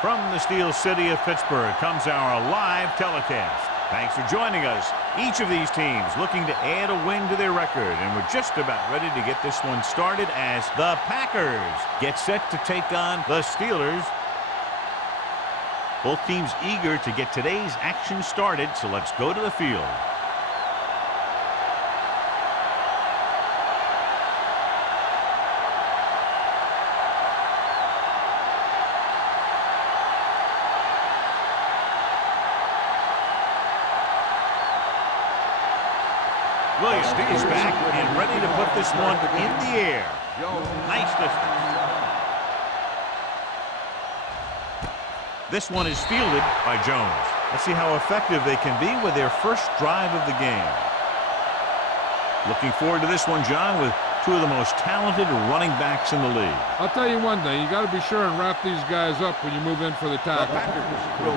From the Steel City of Pittsburgh comes our live telecast. Thanks for joining us. Each of these teams looking to add a win to their record, and we're just about ready to get this one started as the Packers get set to take on the Steelers. Both teams eager to get today's action started, so let's go to the field. Williams is back and ready to put this one in the air. Nice distance. This one is fielded by Jones. Let's see how effective they can be with their first drive of the game. Looking forward to this one, John, with two of the most talented running backs in the league. I'll tell you one thing. You got to be sure and wrap these guys up when you move in for the tackle.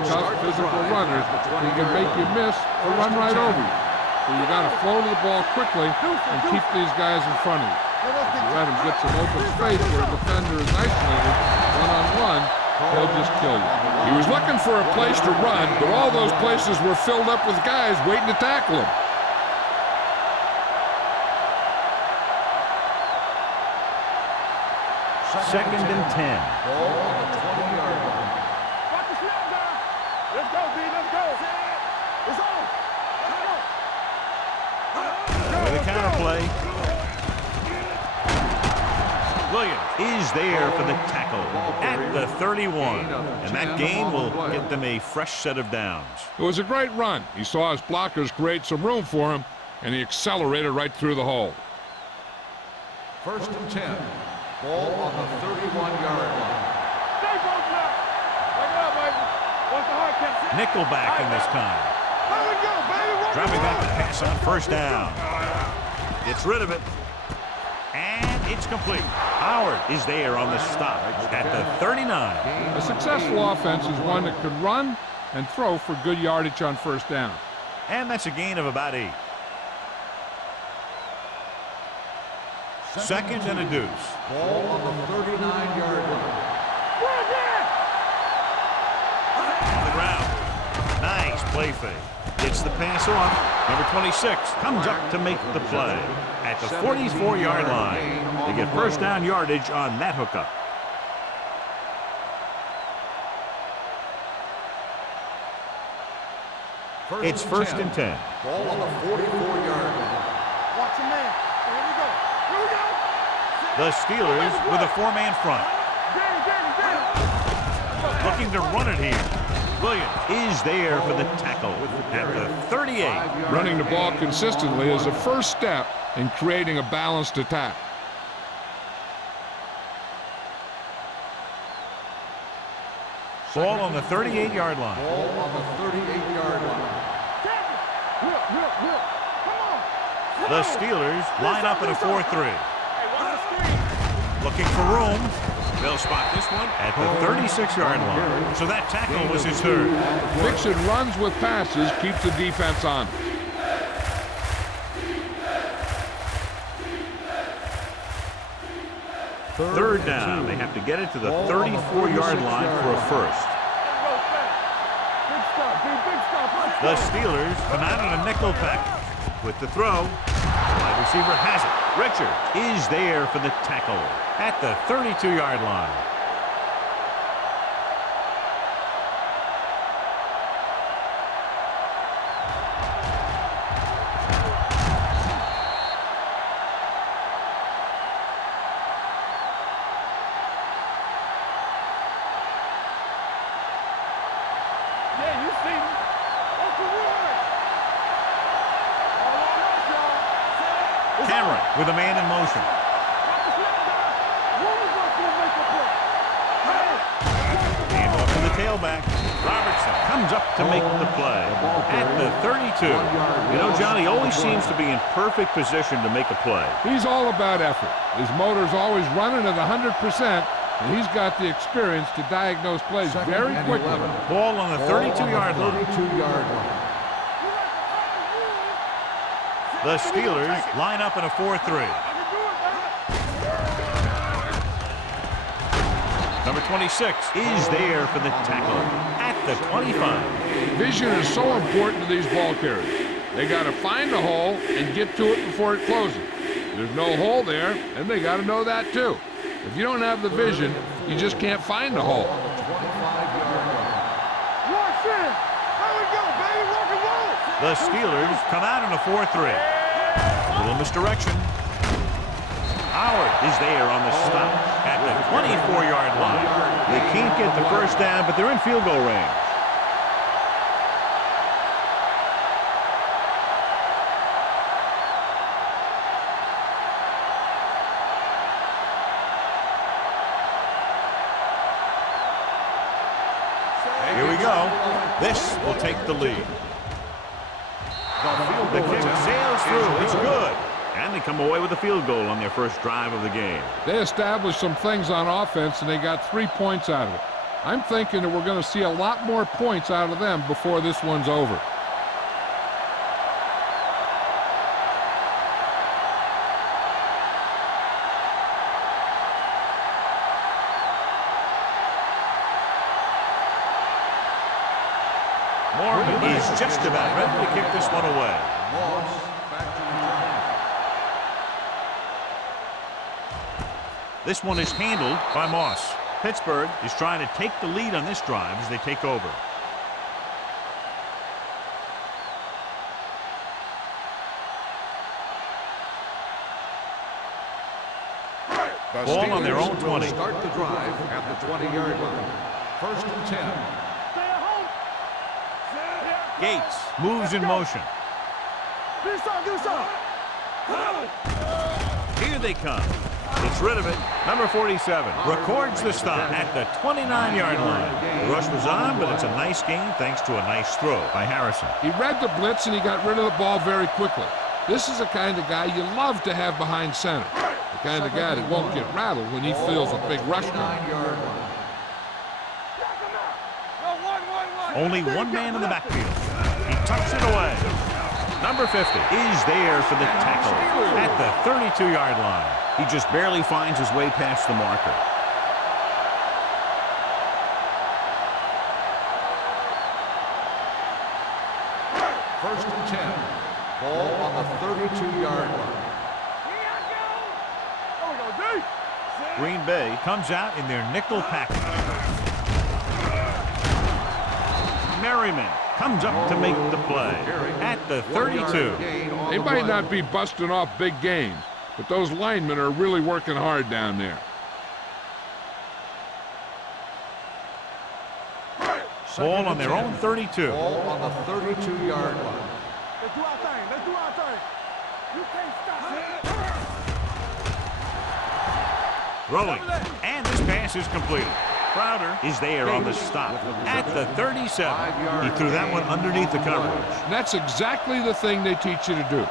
Tough physical runners, they can make you miss or run right over you. So you got to flow the ball quickly and keep these guys in front of you. If you let them get some open space where the defender is isolated, one-on-one, he'll just kill you. He was looking for a place to run, but all those places were filled up with guys waiting to tackle him. Second and 10. Ball on the 20-yard line. Watch the snap down. Let's go, D. Let's go. It's on. With a counter play. Williams is there for the tackle at the 31. And that gain will get them a fresh set of downs. It was a great run. He saw his blockers create some room for him, and he accelerated right through the hole. First and 10. Ball on the 31-yard line. Stay close now. Take it up, baby. What's the hard catch? Nickelback in this time. There we go, baby. Dropping back the pass on first down. Gets rid of it. And it's complete. Howard is there on the stop at the 39. A successful offense is one that could run and throw for good yardage on first down. And that's a gain of about 8. Second and a deuce. Ball on the 39-yard line. On the ground. Nice play fake. Gets the pass off. Number 26 comes up to make the play at the 44-yard line. They get first down yardage on that hookup. It's first and 10. Ball on the 44-yard line. Watch your man. Here we go. Here we go. The Steelers with a 4-man front. Looking to run it here. Williams is there for the tackle at the 38. Running the ball consistently is the first step in creating a balanced attack. Ball on the 38-yard line. Ball on the 38-yard line. The Steelers line up in a 4-3. Looking for room. They'll spot this one at the 36-yard line. So that tackle was his third. Mixing runs with passes keeps the defense on. Third down. They have to get it to the 34-yard line for a first. The Steelers come out in a nickel package. With the throw, the wide receiver has it. Richard is there for the tackle at the 32-yard line. Yeah, you see me. That's the word. Cameron with a man in motion. Hand off to the tailback. Robertson comes up to make the play at the 32. You know, John, he always seems to be in perfect position to make a play. He's all about effort. His motor's always running at 100%, and he's got the experience to diagnose plays very quickly. Ball on the 32-yard line. 32-yard line. The Steelers line up in a 4-3. Number 26 is there for the tackle at the 25. Vision is so important to these ball carriers. They got to find the hole and get to it before it closes. There's no hole there, and they got to know that too. If you don't have the vision, you just can't find the hole. The Steelers come out in a 4-3. A little misdirection. Howard is there on the stop at the 24-yard line. They can't get the first down, but they're in field goal range. Here we go. This will take the lead. The kick sails through. It's good. And they come away with a field goal on their first drive of the game. They established some things on offense, and they got 3 points out of it. I'm thinking that we're going to see a lot more points out of them before this one's over. Morgan is just about ready to kick this one away. This one is handled by Moss. Pittsburgh is trying to take the lead on this drive as they take over. Ball on their own 20. Start the drive at the 20-yard line. First and 10. Gates moves in motion. Here they come. Gets rid of it. Number 47 records the stop at the 29-yard line. The rush was on, but it's a nice gain thanks to a nice throw by Harrison. He read the blitz, and he got rid of the ball very quickly. This is the kind of guy you love to have behind center. The kind of guy that won't get rattled when he feels a big rush coming. Only one man in the backfield. He tucks it away. Number 50 is there for the tackle at the 32-yard line. He just barely finds his way past the marker. First and 10. Ball on the 32-yard line. Green Bay comes out in their nickel package. Merriman comes up to make the play at the 32. They might not be busting off big gains, but those linemen are really working hard down there. Ball on their own 32. Ball on the 32-yard line. Let's do our thing. Let's do our thing. You can't stop it. Rolling. And this pass is completed. Crowder is there on the stop at the 37. He threw that one underneath the coverage. And that's exactly the thing they teach you to do.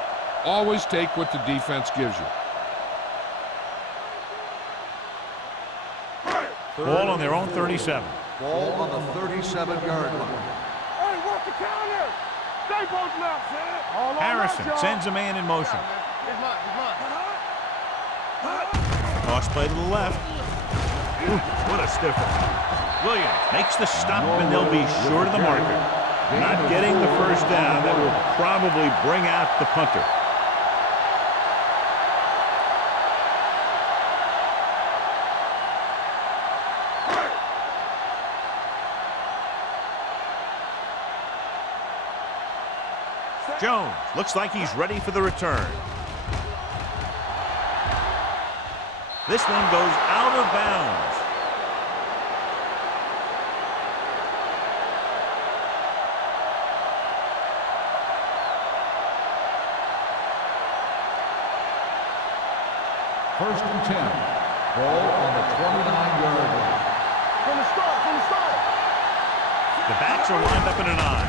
Always take what the defense gives you. Ball on their own 37. Ball on the 37-yard line. Hey, work the counter. Stay posting up, man. Harrison sends a man in motion. Toss play to the left. Ooh, what a stiff one. Williams makes the stop, and they'll be short of the marker. Not getting the first down. That will probably bring out the punter. Jones looks like he's ready for the return. This one goes out of bounds. First and 10. Ball on the 29-yard line. From the start. The backs are lined up in an I.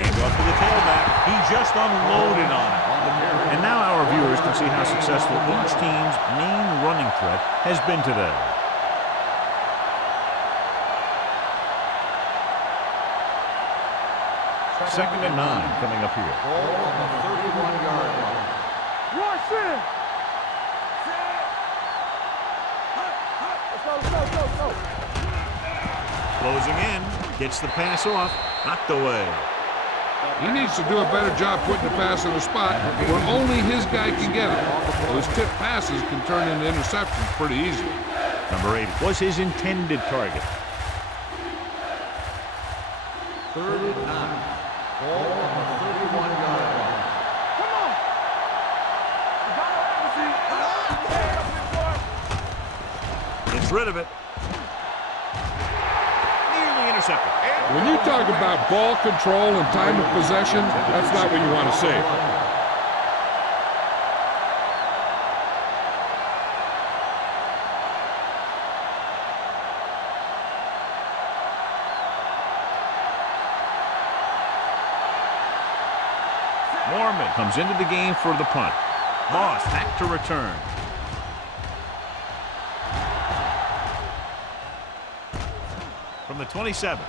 And off to the tailback. He just unloaded on it. And now our viewers can see how successful each team's main running threat has been today. Second and 9 coming up here. Ball on the 31-yard line. Rush in. Let's go. Closing in. Gets the pass off. Knocked away. He needs to do a better job putting the pass in a spot where only his guy can get it. Those tip passes can turn into interceptions pretty easily. Number 8 was his intended target. 3rd and 9. Ball on the 31-yard line. Come on. Gets rid of it. Nearly intercepted. When you talk about ball control and time of possession, that's not what you want to see. Mormon comes into the game for the punt. Moss back to return. From the 27.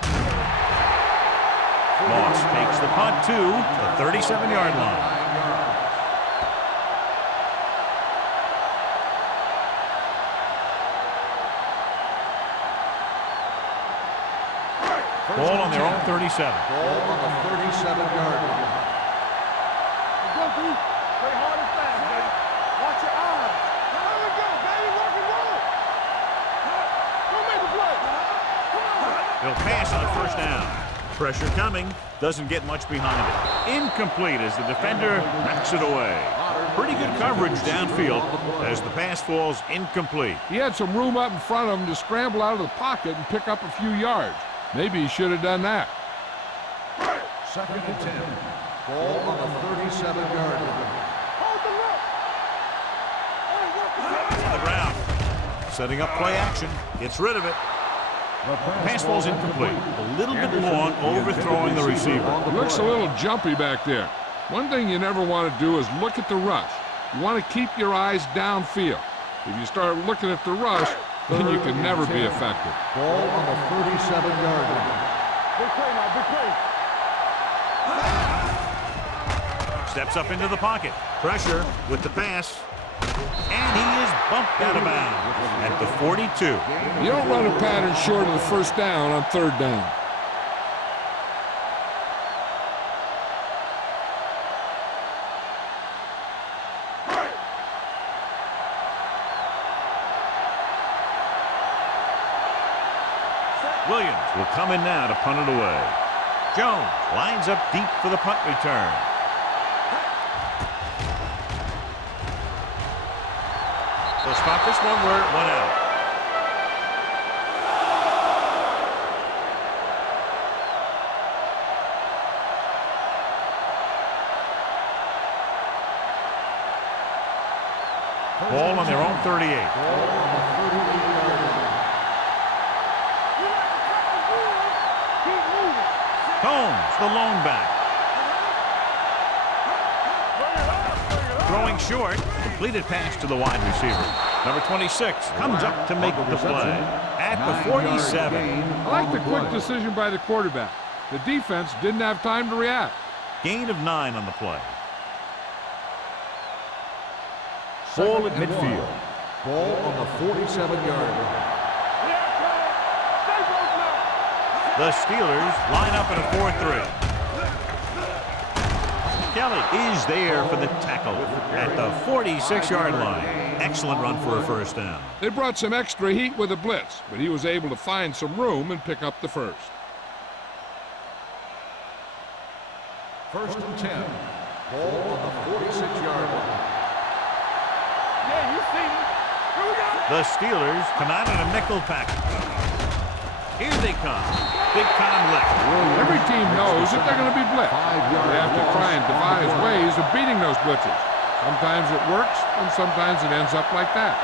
Moss takes the punt to the 37-yard line. Ball on their own 37. Ball on the 37-yard line. Go, B. Play hard and fast, baby. Watch your eyes. There we go, baby. Rock and roll. Go make the play. Come on. They'll pass on first down. Pressure coming. Doesn't get much behind it. Incomplete as the defender knocks it away. Pretty good coverage downfield as the pass falls incomplete. He had some room up in front of him to scramble out of the pocket and pick up a few yards. Maybe he should have done that. 2nd and 10. Ball on the 37-yard line. Hold the look. On the ground. Setting up play action. Gets rid of it. Pass ball's incomplete. A little bit long, overthrowing the receiver. It looks a little jumpy back there. One thing you never want to do is look at the rush. You want to keep your eyes downfield. If you start looking at the rush, then you can never be effective. Ball on the 37-yard line. Big play now, big play. Steps up into the pocket. Pressure with the pass. And he is bumped out of bounds at the 42. You don't run a pattern short of the first down on 3rd down. Williams will come in now to punt it away. Jones lines up deep for the punt return. They'll spot this one where it went out. Ball on their own 38. Ball on the 38-yard line. Keep moving. Combs, the lone back. Throwing short, completed pass to the wide receiver. Number 26 comes up to make the play at the 47. I like the quick decision by the quarterback. The defense didn't have time to react. Gain of 9 on the play. Ball at midfield. Ball on the 47-yard line. The Steelers line up in a 4-3. Kelly is there for the tackle at the 46-yard line. Excellent run for a first down. They brought some extra heat with a blitz, but he was able to find some room and pick up the first. 1st and 10. Ball on the 46-yard line. Yeah, you see me. Here we go. The Steelers come out in a nickel package. Here they come. Big time left. Every team knows that they're going to be blitzed. They have to try and devise ways of beating those blitzes. Sometimes it works, and sometimes it ends up like that.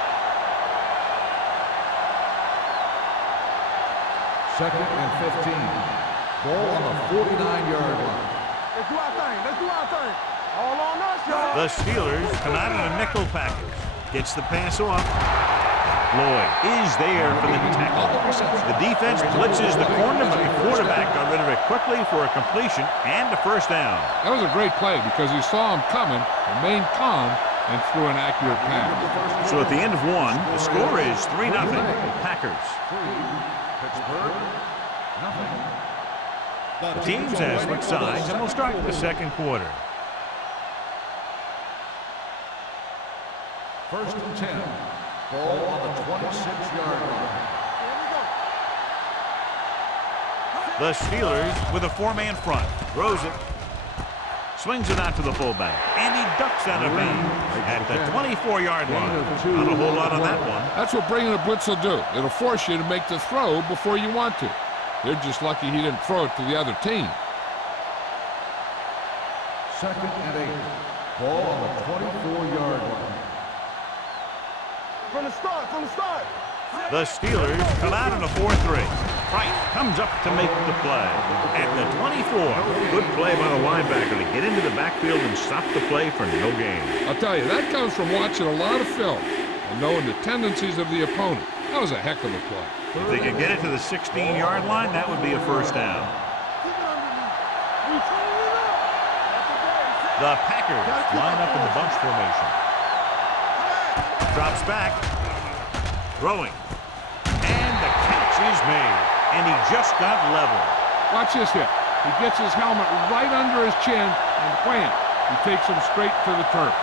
2nd and 15. Ball on the 49-yard line. Let's do our thing. Let's do our thing. All on us, y'all. The Steelers come out in a nickel package. Gets the pass off. Lloyd is there for the tackle. The defense blitzes the corner, but the quarterback got rid of it quickly for a completion and a first down. That was a great play because he saw him coming, remained calm, and threw an accurate pass. So at the end of 1, the score is 3-0 Packers. Pittsburgh. The teams have switched sides, and we'll start the second quarter. First and 10. Ball on the 26-yard line. The Steelers with a four-man front. Throws it. Swings it out to the fullback. And he ducks out of bounds at the 24-yard line. Not a whole lot on that one. That's what bringing a blitz will do. It'll force you to make the throw before you want to. They're just lucky he didn't throw it to the other team. Second and 8. Ball on the 24-yard line. From the start, from the start. The Steelers come out in a 4-3. Price comes up to make the play. At the 24, good play by the linebacker to get into the backfield and stop the play for no gain. I'll tell you, that comes from watching a lot of film and knowing the tendencies of the opponent. That was a heck of a play. If they could get it to the 16-yard line, that would be a first down. The Packers line up in the bunch formation. Drops back. Throwing. And the catch is made. And he just got level. Watch this hit. He gets his helmet right under his chin, and wham, he takes him straight to the turf.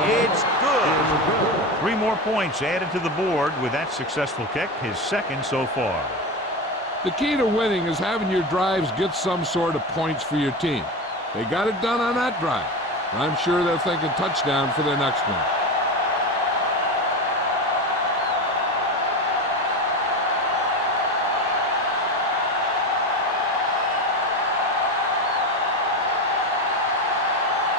It's good. 3 more points added to the board with that successful kick, his second so far. The key to winning is having your drives get some sort of points for your team. They got it done on that drive. I'm sure they're thinking touchdown for their next one.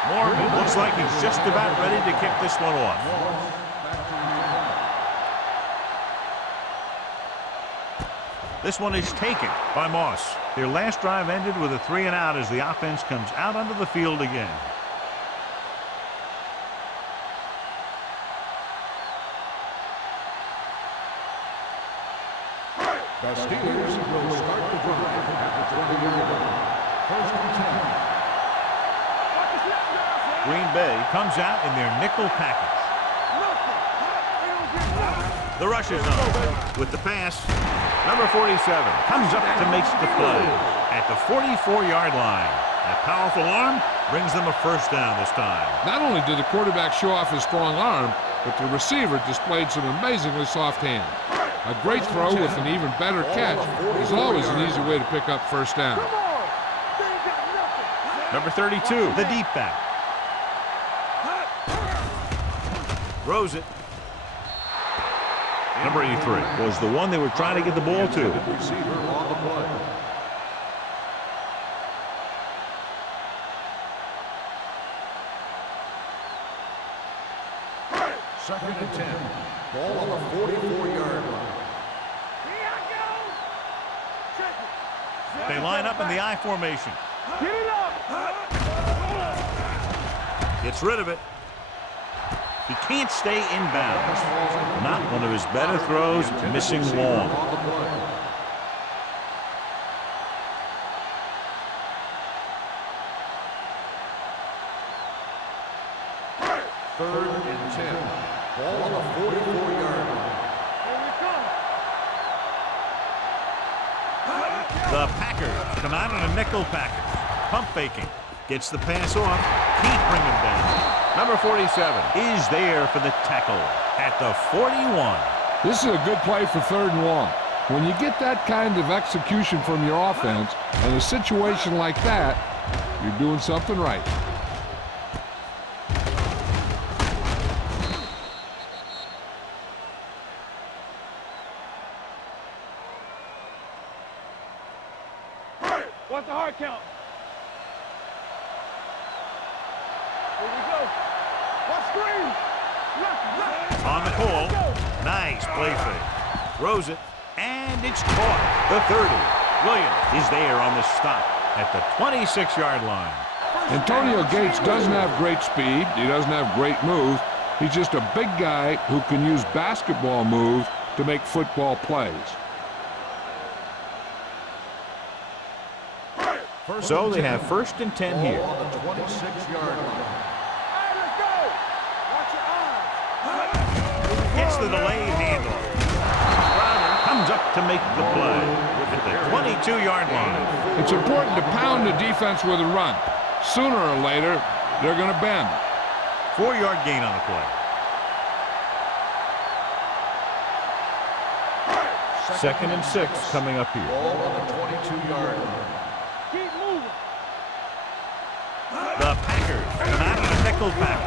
Morgan looks like he's just about ready to kick this one off. This one is taken by Moss. Their last drive ended with a 3-and-out as the offense comes out onto the field again. The Steelers will start the drive at the 20-yard line. First and 10. Green Bay comes out in their nickel package. The rush is on with the pass. Number 47 comes up to make the play at the 44-yard line. That powerful arm brings them a first down this time. Not only did the quarterback show off his strong arm, but the receiver displayed some amazingly soft hands. A great throw with an even better catch is always an easy way to pick up first down. Number 32, the deep back. Throws it. Number 83 was the one they were trying to get the ball to. Receiver on the play. Second and 10. Ball on the 44-yard line. They line up in the I formation. Get it up. Gets rid of it. He can't stay inbounds. Not one of his better throws, missing long. Third and 10. Ball on the 44-yard line. The Packers come out in a nickel package. Pump faking. Gets the pass off. Can't bring him down. Number 47 is there for the tackle at the 41. This is a good play for 3rd and long. When you get that kind of execution from your offense in a situation like that, you're doing something right. What's the hard count? Here we go. What screen? Left. On the call. Nice play fake. Throws it, and it's caught. The 30. Williams is there on the stop at the 26-yard line. Antonio Gates doesn't have great speed. He doesn't have great moves. He's just a big guy who can use basketball moves to make football plays. So they have 1st and 10 here. On the 26-yard line. Hey, let's go. Watch your eyes. Gets the delayed handoff. Crowder comes up to make the play at the 22-yard line. It's important to pound the defense with a run. Sooner or later, they're going to bend. 4-yard gain on the play. 2nd and 6 coming up here. Ball on the 22-yard line. Keep moving. The Packers come out of the nickel back.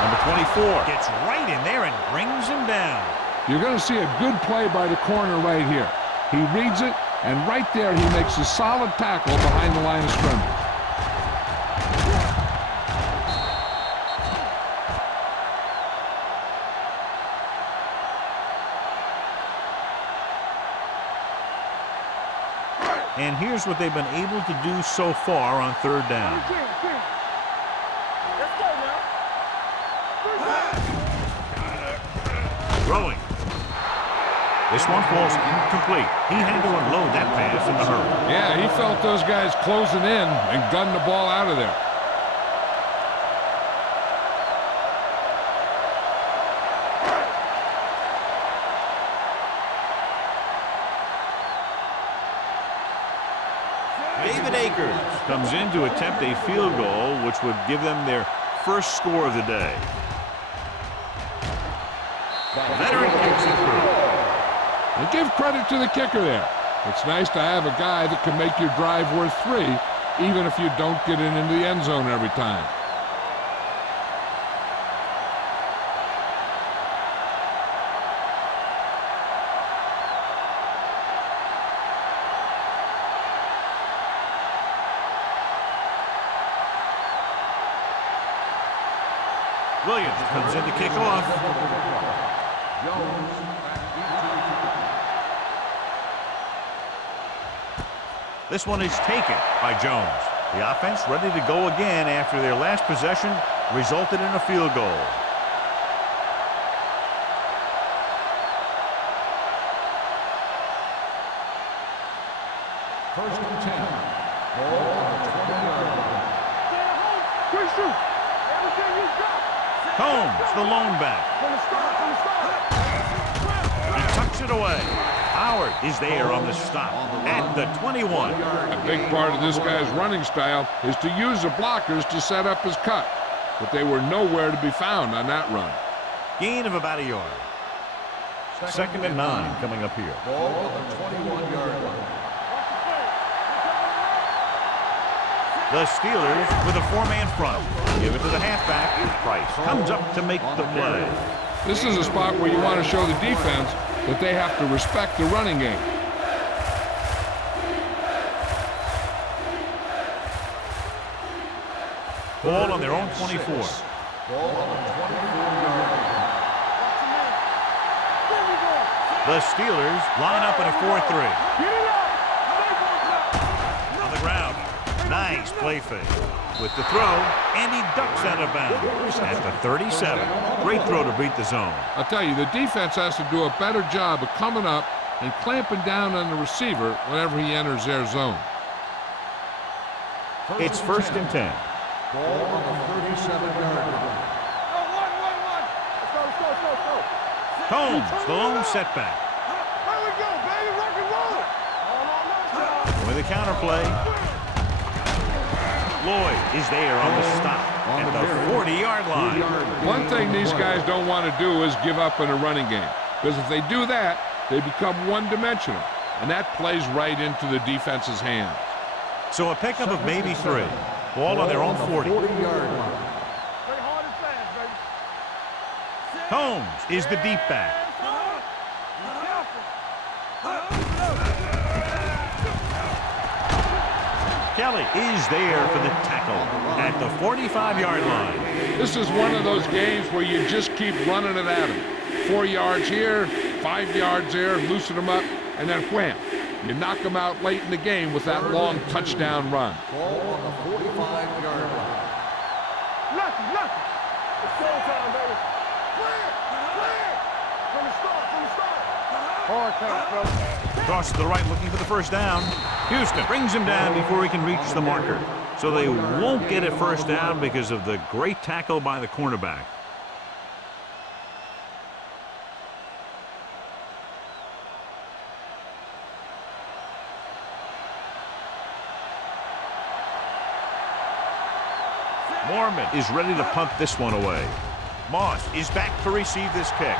Number 24 gets right in there and brings him down. You're going to see a good play by the corner right here. He reads it, and right there he makes a solid tackle behind the line of scrimmage. And here's what they've been able to do so far on 3rd down. Let's go now. Throwing. This one falls incomplete. He had to unload that pass in a hurry. Yeah, he felt those guys closing in and gunned the ball out of there. David Akers comes in to attempt a field goal, which would give them their 1st score of the day. Veteran kicks it through. And give credit to the kicker there. It's nice to have a guy that can make your drive worth 3, even if you don't get it into the end zone every time. Williams comes in to kick off. Jones back into the This one is taken by Jones. The offense ready to go again after their last possession resulted in a field goal. First and 10. Ball on the 20-yard line. Stay at home. Quick shoot. Everything you got. Combs, the lone back. From the start. He tucks it away. Howard is there on the stop at the 21. A big part of this guy's running style is to use the blockers to set up his cut, but they were nowhere to be found on that run. Gain of about a yard. 2nd and 9 coming up here. Ball on the 21-yard line. The Steelers with a 4-man front. Give it to the halfback. Price comes up to make the play. This is a spot where you want to show the defense that they have to respect the running game. Ball on their own 24. Ball on the 24-yard line. The Steelers line up in a 4-3. On the ground. Nice play fake. With the throw, and he ducks out of bounds at the 37. Great throw to beat the zone. I'll tell you, the defense has to do a better job of coming up and clamping down on the receiver whenever he enters their zone. It's 1st and 10. Ball on the 37-yard line. Combs, the lone setback. There we go, baby. Rock and roll. With a counterplay. Lloyd is there on the stop at the 40-yard line. One thing these guys don't want to do is give up in a running game, because if they do that, they become one-dimensional, and that plays right into the defense's hands. So a pickup of maybe 3. Ball on their own 40. 40-yard line. Play hard and fast, baby. Combs is the deep back. Kelly is there for the tackle at the 45-yard line. This is one of those games where you just keep running it at them. 4 yards here, 5 yards there, loosen them up, and then wham. You knock them out late in the game with that long touchdown run. Ball on the 45-yard line. Lucky. It's showtime, baby. Clear. From the start. Hard count, bro. Toss to the right, looking for the first down. Houston brings him down before he can reach the marker. So they won't get a first down because of the great tackle by the cornerback. Mormon is ready to punt this one away. Moss is back to receive this kick.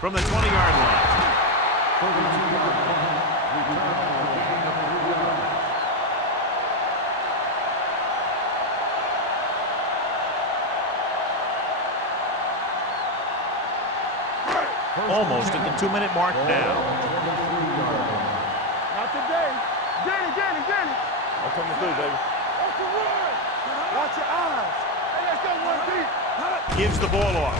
From the 20-yard line. Almost at the 2-minute mark now. Not today. Get it. I'm coming through, baby. That's the run. Watch your eyes. Hey, let's go one deep. Gives the ball off.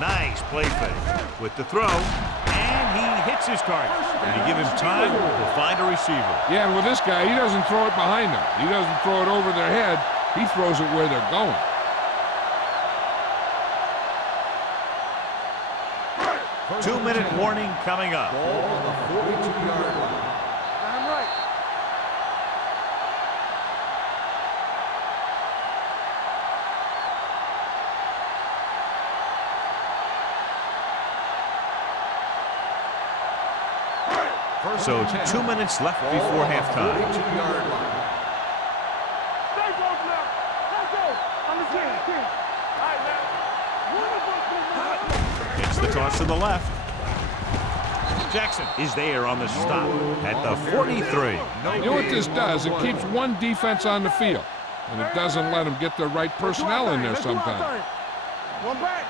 Nice play fake with the throw, and he hits his target. And you give him time, he'll find a receiver. Yeah, and with this guy, he doesn't throw it behind them. He doesn't throw it over their head. He throws it where they're going. Two-minute warning coming up. Ball on the 42-yard line. I'm right. So 2 minutes left before halftime. 42-yard line. Stay close now. Let's go. I'm the 10. All right, now. It's the toss to the left. Jackson is there on the stop at the 43. You know what this does? It keeps one defense on the field, and it doesn't let them get the right personnel in there sometimes. One back.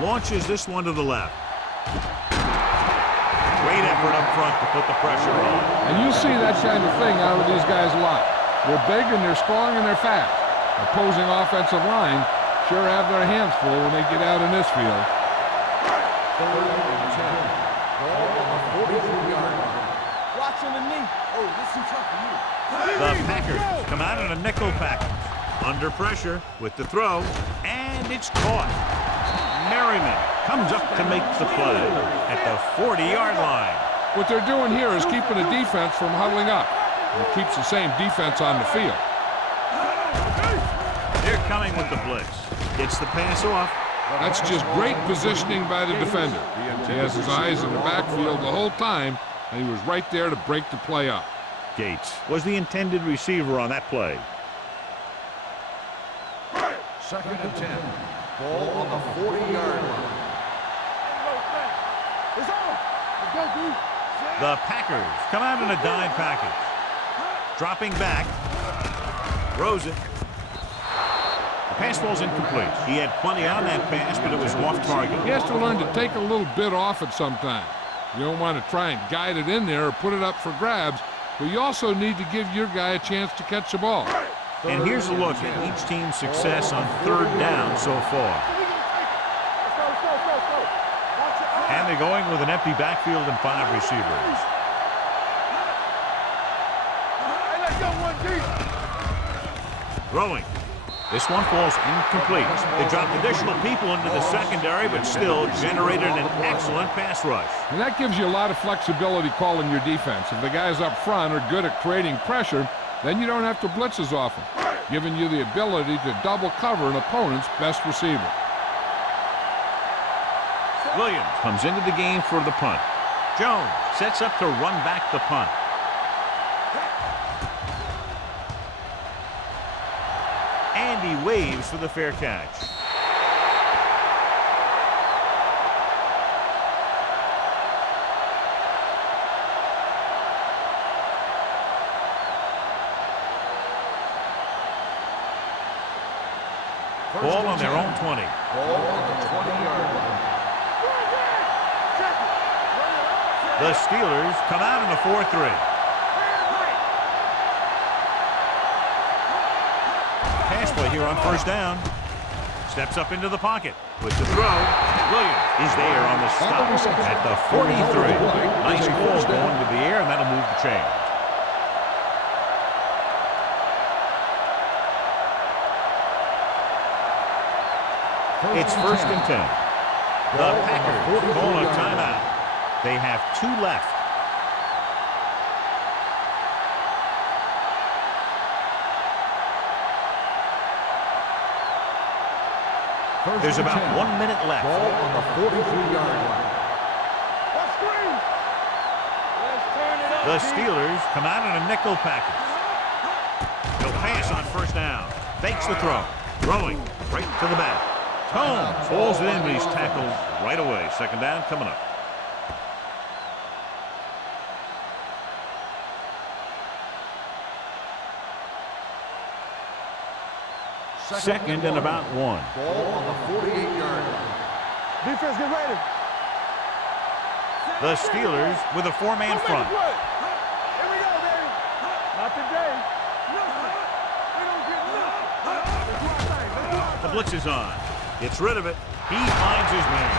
Launches this one to the left. Great effort up front to put the pressure on. And you see that kind of thing out of these guys a lot. They're big and they're strong and they're fast. Opposing offensive line sure have their hands full when they get out in this field. Third and 10. Ball on the 43-yard line. Watching the knee. Oh, this is tough for you. The Packers come out in a nickel package. Under pressure with the throw, and it's caught. Merriman comes up to make the play at the 40-yard line. What they're doing here is keeping the defense from huddling up. It keeps the same defense on the field. They're coming with the blitz. Gets the pass off. That's just great positioning by the defender. He has his eyes in the backfield the whole time, and he was right there to break the play up. Gates was the intended receiver on that play. Second and 10. Ball on the 40-yard line. It's on. Let's go, dude. The Packers come out in a dime package. Dropping back. Throws it. The pass ball's incomplete. He had plenty on that pass, but it was off target. He has to learn to take a little bit off it sometime. You don't want to try and guide it in there or put it up for grabs, but you also need to give your guy a chance to catch the ball. And here's a look at each team's success on third down so far. Let's go. Watch your eyes. And they're going with an empty backfield and 5 receivers. Hey, let's go one deep. Throwing. This one falls incomplete. They dropped additional people into the secondary, but still generated an excellent pass rush. And that gives you a lot of flexibility calling your defense. If the guys up front are good at creating pressure, then you don't have to blitz as often, giving you the ability to double cover an opponent's best receiver. Williams comes into the game for the punt. Jones sets up to run back the punt. And he waves for the fair catch. Ball on their own 20. Ball on the 20-yard line. The Steelers come out in a 4-3. Pass play here on first down. Steps up into the pocket with the throw. Williams is there on the stop at the 43. Nice ball going to the air, and that'll move the chain. It's 1st and 10. The Packers call a timeout. They have 2 left. There's about 1 minute left. Ball on the 43-yard line. The Steelers come out in a nickel package. He'll pass on 1st down. Fakes the throw. Throwing right to the back. Combs pulls it in, but he's tackled right away. 2nd down coming up. Second and about 1. Ball on the 48-yard line. Defense, get ready. The Steelers with a 4-man front. Here we go, baby. Not today. We don't get nothing. The blitz is on. Gets rid of it. He finds his man.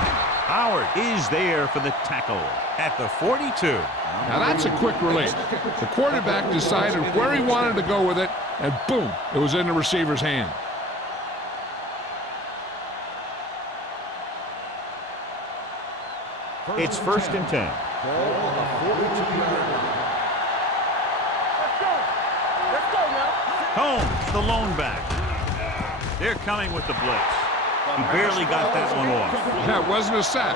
Howard is there for the tackle at the 42. Now that's a quick release. The quarterback decided where he wanted to go with it, and boom, it was in the receiver's hand. It's 1st and 10. Ball on the 42-yard line. Let's go now. Combs, the lone back. They're coming with the blitz. He barely got that one off. Yeah, it wasn't a sack.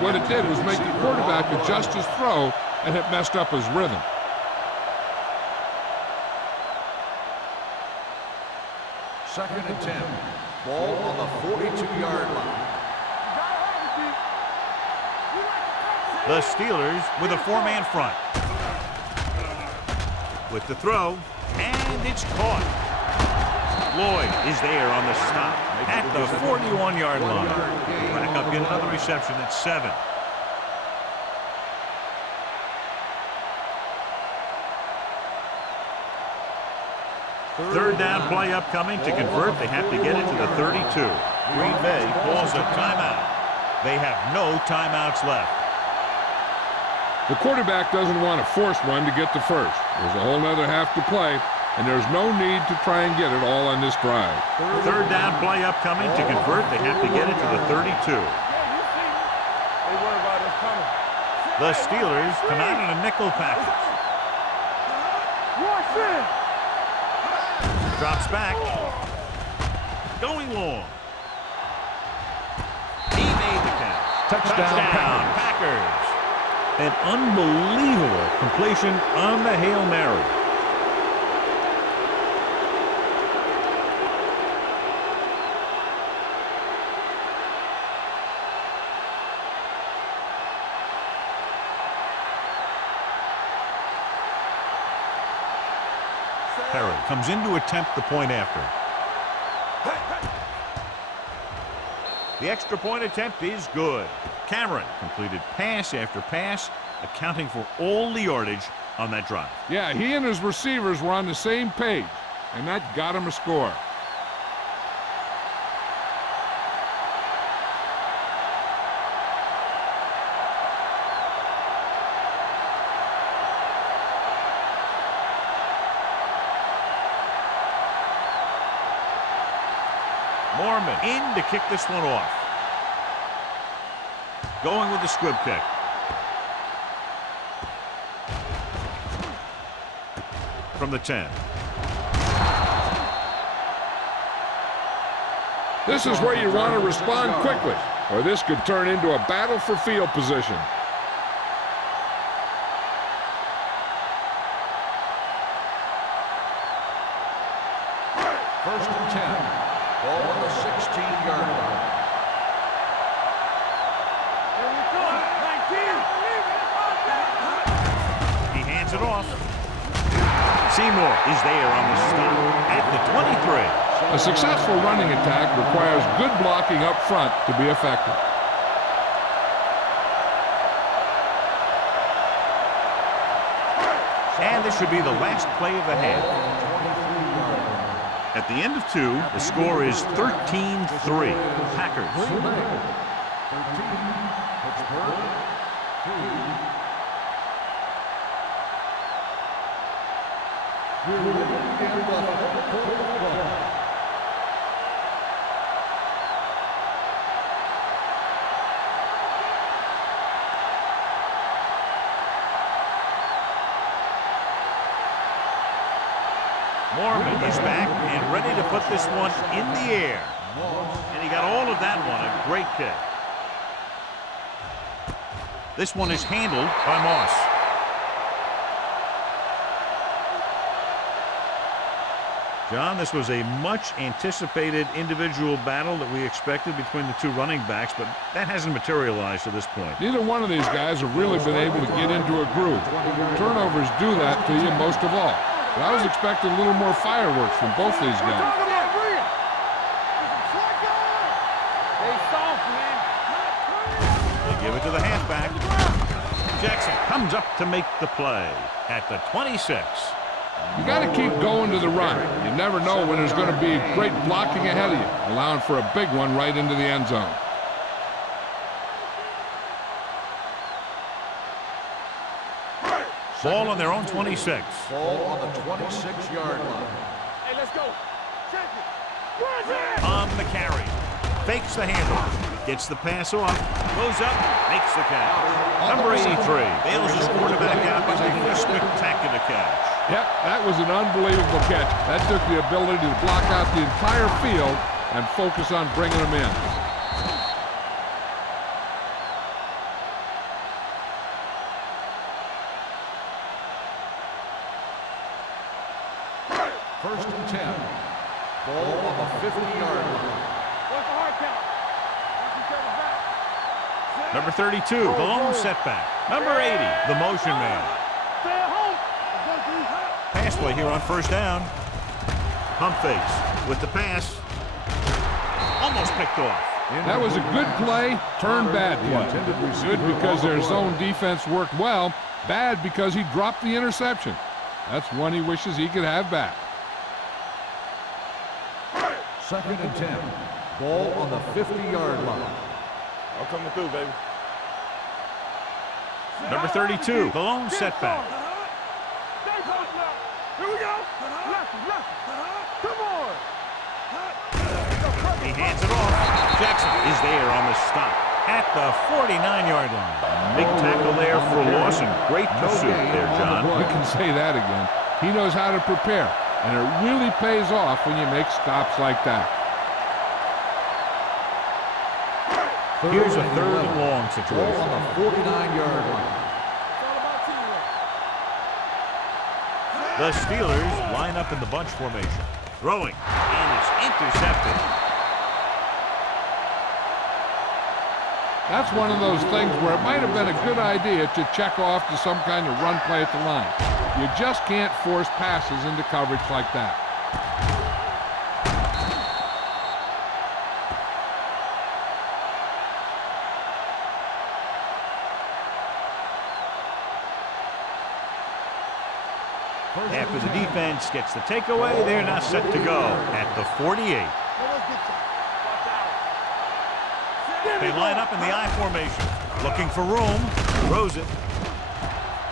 What it did was make the quarterback adjust his throw, and it messed up his rhythm. Second and 10. Ball on the 42-yard line. The Steelers with a 4-man front. With the throw, and it's caught. Lloyd is there on the stop at the 41-yard line. Rack up yet another reception at 7. Third down play upcoming. To convert, they have to get it to the 32. Green Bay calls a timeout. They have no timeouts left. The quarterback doesn't want to force one to get to first. There's a whole other half to play, and there's no need to try and get it all on this drive. Third down play upcoming. To convert, they have to get it to the 32. The Steelers come out in a nickel package. Drops back. Going long. He made the catch. Touchdown, Packers. An unbelievable completion on the Hail Mary. Perry comes in to attempt the point after. The extra point attempt is good. Cameron completed pass after pass, accounting for all the yardage on that drive. Yeah, he and his receivers were on the same page, and that got him a score. Mormon in to kick this one off. Going with the squib kick. From the 10. This is where you want to respond quickly, or this could turn into a battle for field position. First and 10. Ball on the 16-yard line. He hands it off. Seymour is there on the stop at the 23. A successful running attack requires good blocking up front to be effective. And this should be the last play of the half. At the end of 2, the score is 13-3. Packers. 13, Pittsburgh, 2. We're winning in the fourth. Mormon is back and ready to put this one in the air. And he got all of that one, a great kick. This one is handled by Moss. John, this was a much anticipated individual battle that we expected between the two running backs, but that hasn't materialized to this point. Neither one of these guys have really been able to get into a groove. Turnovers do that to you most of all. But I was expecting a little more fireworks from both these guys. They give it to the halfback. Jackson comes up to make the play at the 26. You got to keep going to the run. You never know when there's going to be great blocking ahead of you, allowing for a big one right into the end zone. Ball on their own 26. Ball on the 26-yard line. Hey, let's go. Check it. On the carry. Fakes the handle. Gets the pass off. Goes up. Makes the catch. Number 83. Bails his quarterback out with a spectacular catch. Yep, that was an unbelievable catch. That took the ability to block out the entire field and focus on bringing them in. First and 10. Ball on the 50-yard line. What's the hard count? Watch each other's back. Number 32, the lone setback. Number 80, the motion man. Stay at home. Pass play here on first down. Pump fakes with the pass. Almost picked off. That was a good play, turned bad play. Good because their zone defense worked well. Bad because he dropped the interception. That's one he wishes he could have back. Second and 10. Ball on the 50-yard line. I'm coming through, baby. Number 32, the lone setback. Stay close now. Here we go. Left. Come on. He hands it off. Jackson is there on the stop at the 49-yard line. Big tackle there for loss and great pursuit there, John. You can say that again. He knows how to prepare, and it really pays off when you make stops like that. Here's a third and long situation. Ball on the 49-yard line. It's all about teamwork. The Steelers line up in the bunch formation. Throwing, and it's intercepted. That's one of those things where it might have been a good idea to check off to some kind of run play at the line. You just can't force passes into coverage like that. After the defense gets the takeaway, they're now set to go at the 48. They line up in the I formation, looking for room, throws it,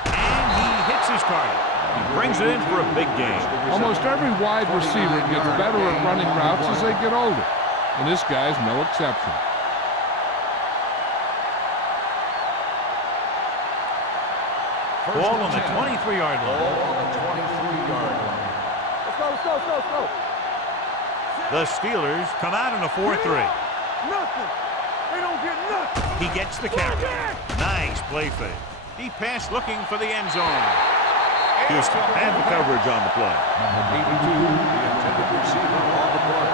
and he hits his target. He brings it in for a big game. Almost every wide receiver gets better at running routes as they get older, and this guy's no exception. Ball on the 23-yard line. Ball on the 23-yard line. Let's go. The Steelers come out in a 4-3. Nothing. They don't get nothing. He gets the carry. Nice play fake. Deep pass looking for the end zone. Houston had the coverage on the play. Number 82, the intended receiver on the play.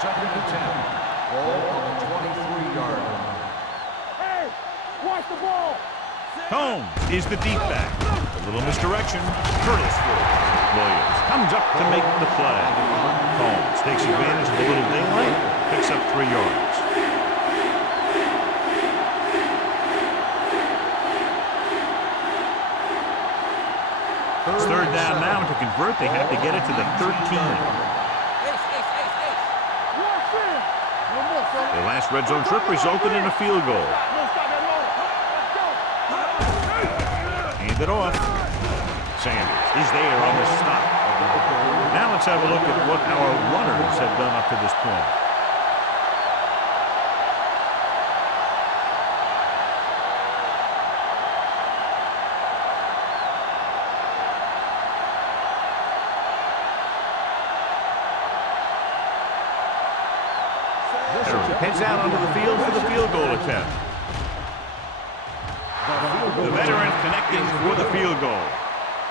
Second and 10. Ball on the 23-yard line. Hey, watch the ball. Combs is the deep back. A little misdirection. Curtis Williams comes up to make the play. Combs takes advantage of a little daylight. Picks up 3 yards. convert, they have to get it to the 13. Their last red zone trip resulted in a field goal. Hand it off. Sanders is there on the stop. Now let's have a look at what our runners have done up to this point. Heads out onto the field for the field goal attempt. The veteran connecting for the field goal.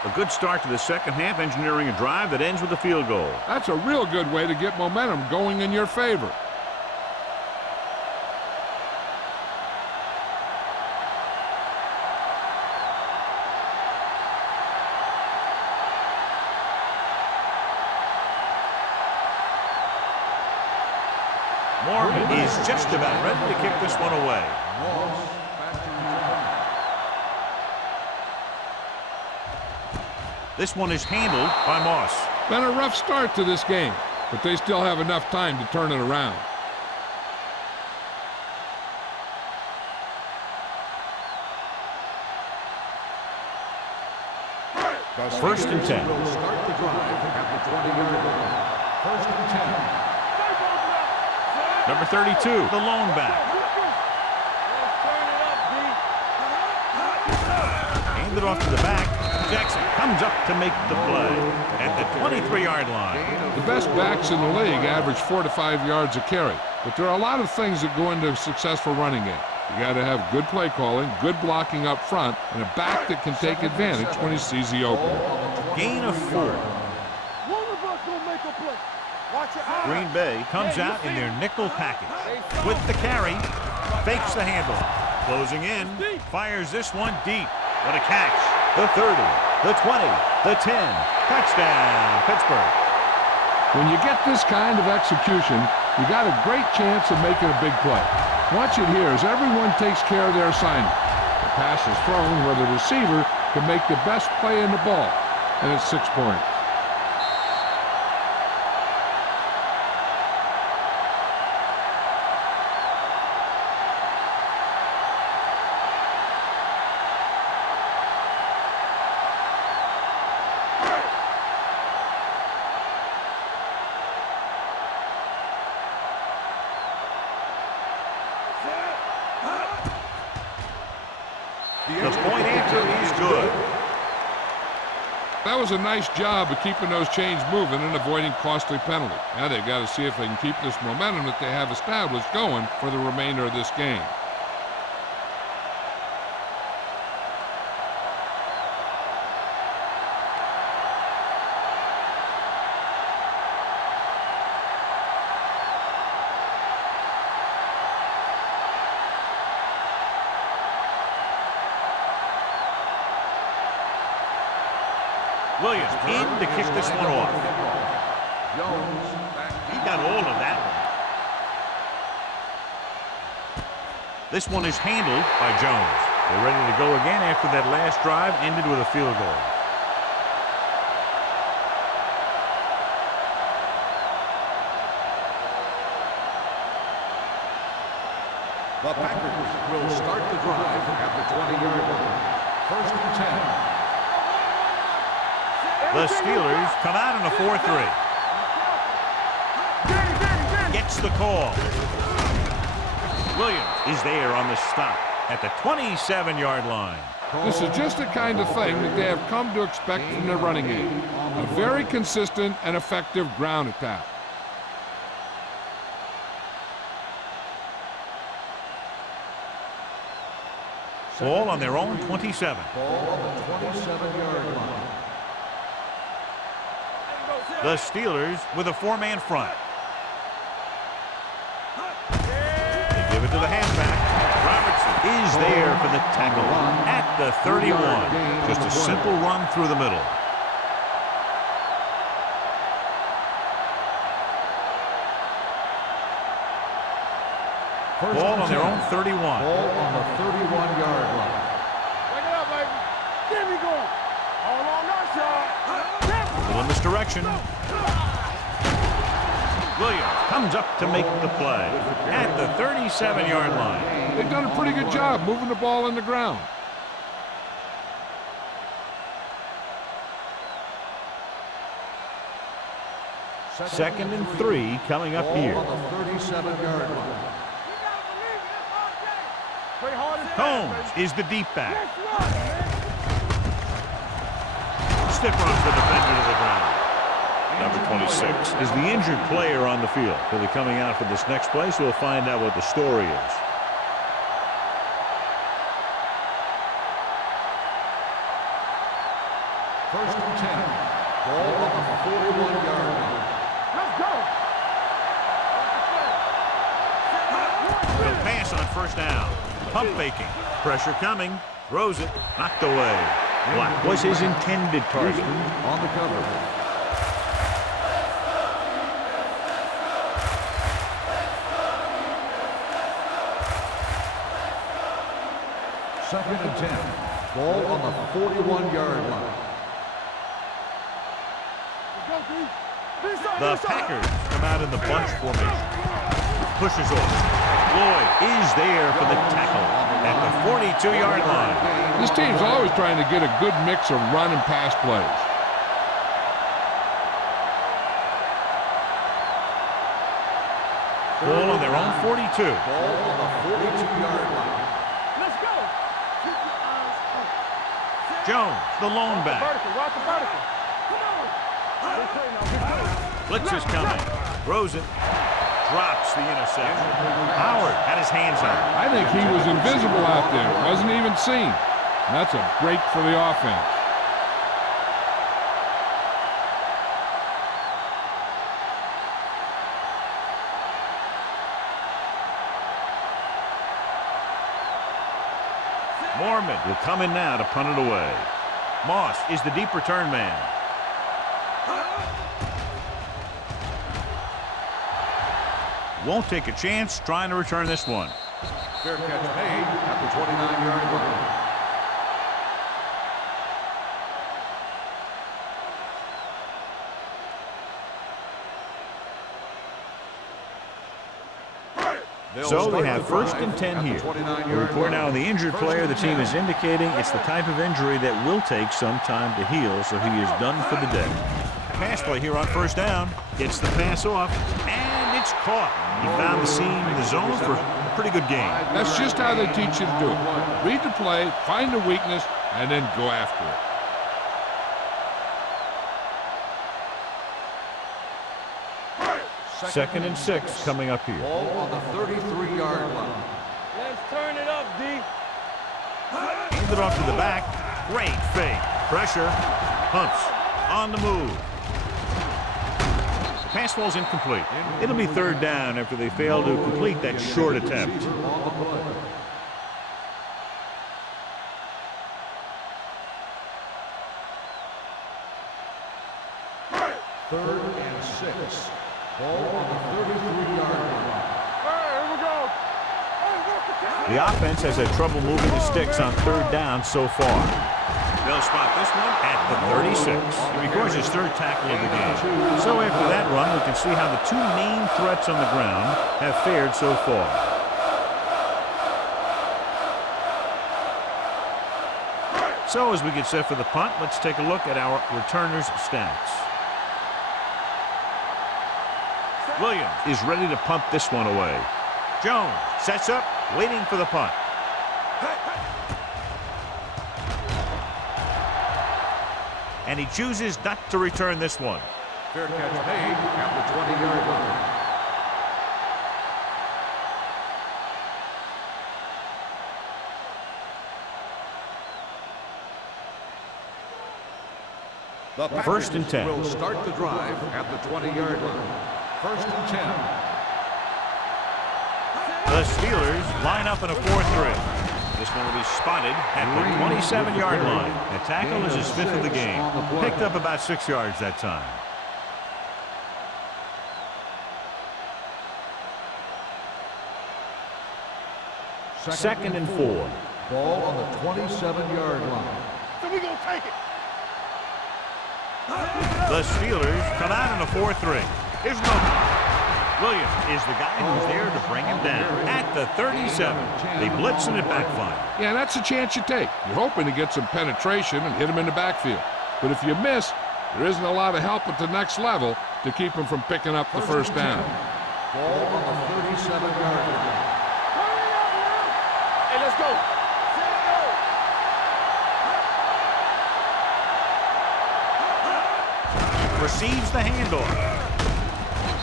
A good start to the second half, engineering a drive that ends with a field goal. That's a real good way to get momentum going in your favor. Morgan is just about ready to kick this one away. This one is handled by Moss. Been a rough start to this game, but they still have enough time to turn it around. First and 10. Will start the drive at the 20-yard line. First and 10. Number 32, the lone back. Hand it off to the back. Jackson comes up to make the play at the 23-yard line. The best backs in the league average 4 to 5 yards a carry, but there are a lot of things that go into a successful running game. You got to have good play calling, good blocking up front, and a back that can take advantage when he sees the opening. Gain of 4. One of us gonna make a play. Watch your eyes. Green Bay comes out in their nickel package. With the carry, fakes the handle. Closing in, fires this one deep. What a catch. The 30, the 20, the 10. Touchdown, Pittsburgh. When you get this kind of execution, you got a great chance of making a big play. Watch it here as everyone takes care of their assignment. The pass is thrown where the receiver can make the best play in the ball, and it's 6 points. The point answer is good. That was a nice job of keeping those chains moving and avoiding costly penalties. Now they've got to see if they can keep this momentum that they have established going for the remainder of this game. Williams in to kick this one off. He got all of that one. This one is handled by Jones. They're ready to go again after that last drive ended with a field goal. The Packers will start the drive at the 20-yard line. First and 10. The Steelers come out in a 4-3. Gets the call. Williams is there on the stop at the 27-yard line. This is just the kind of thing that they have come to expect from their running game. A very consistent and effective ground attack. Ball on their own 27. Ball on the 27-yard line. The Steelers with a 4-man front. They give it to the halfback. Robertson is there for the tackle at the 31. Just a simple run through the middle. Ball on their own 31. Ball on the 31-yard line. Wake it up, baby. Get me going. All on that side. The Still in this direction. Williams comes up to make the play at the 37-yard line. They've done a pretty good job moving the ball in the ground. Second and 3 coming up here. On the 37-yard line. Holmes is the deep back. Stick runs the defender to the ground. Number 26 is the injured player on the field. He'll be coming out for this next play, so we'll find out what the story is. First and 10. Ball on the 41-yard line. Let's go. He'll pass on first down. Pump faking. Pressure coming. Throws it. Knocked away. Black was his intended target. On the cover. Second and 10. Ball on the 41-yard line. The Packers come out in the bunch formation. Pushes off. Lloyd is there for the tackle at the 42-yard line. This team's always trying to get a good mix of run and pass plays. Ball on their own 42. Ball on the 42-yard line. Let's go. Jones, the lone back. Vertical, rock the vertical. Come on. Good play now, good play. Blitz is coming. Throws it. Drops the interception. Howard had his hands on it. I think he was invisible out there. Wasn't even seen. And that's a break for the offense. Mormon will come in now to punt it away. Moss is the deep return man. Won't take a chance trying to return this one. Fair catch made at the 29-yard line. So they have first and 10 here. The report now on the injured player. The team is indicating it's the type of injury that will take some time to heal, so he is done for the day. Pass play here on first down. Gets the pass off, and it's caught. He found the seam in the zone for a pretty good game. That's just how they teach you to do it. Read the play, find the weakness, and then go after it. Second and 6 coming up here. Ball on the 33-yard line. Let's turn it up, D. Hand it off to the back. Great fake. Pressure. Pumps. On the move. The pass falls incomplete. It'll be third down after they fail to complete that short attempt. Third and 6. Ball on the 33-yard line. Here we go. The offense has had trouble moving the sticks on third down so far. They'll spot this one at the 36. It records his third tackle of the game. So after that run, we can see how the two main threats on the ground have fared so far. So as we get set for the punt, let's take a look at our returners' stats. Williams is ready to punt this one away. Jones sets up, waiting for the punt. And he chooses not to return this one. Fair catch made at the 20-yard line. The First and 10. Will start the drive at the 20-yard line. First and 10. The Steelers line up in a 4-3. This one will be spotted at the 27-yard line. The tackle is his fifth of the game. Picked up about 6 yards that time. Second and 4. Ball on the 27-yard line. So we gonna take it. The Steelers come out in a 4-3. Here's no mark. Williams is the guy who's there to bring him down at the 37. They blitz and it backfires. Yeah, that's a chance you take. You're hoping to get some penetration and hit him in the backfield. But if you miss, there isn't a lot of help at the next level to keep him from picking up the first down. Ball on the 37-yard line. Hey, let's go. Receives the handoff.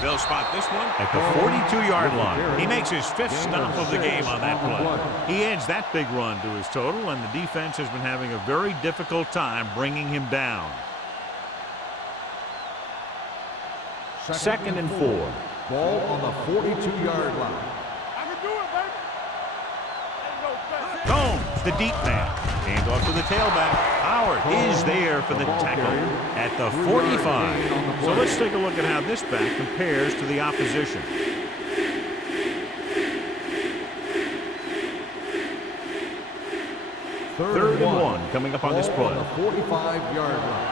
They'll spot this one at the 42-yard line. He makes his 5th stop of the game on that play. He adds that big run to his total, and the defense has been having a very difficult time bringing him down. 2nd and 4. Ball on the 42-yard line. I can do it, baby. Ain't no thing. Combs, the deep man. Handoff to the tailback. Howard is there for the tackle at the 45. So let's take a look at how this back compares to the opposition. Third and 1 coming up on this play. On the 45-yard line.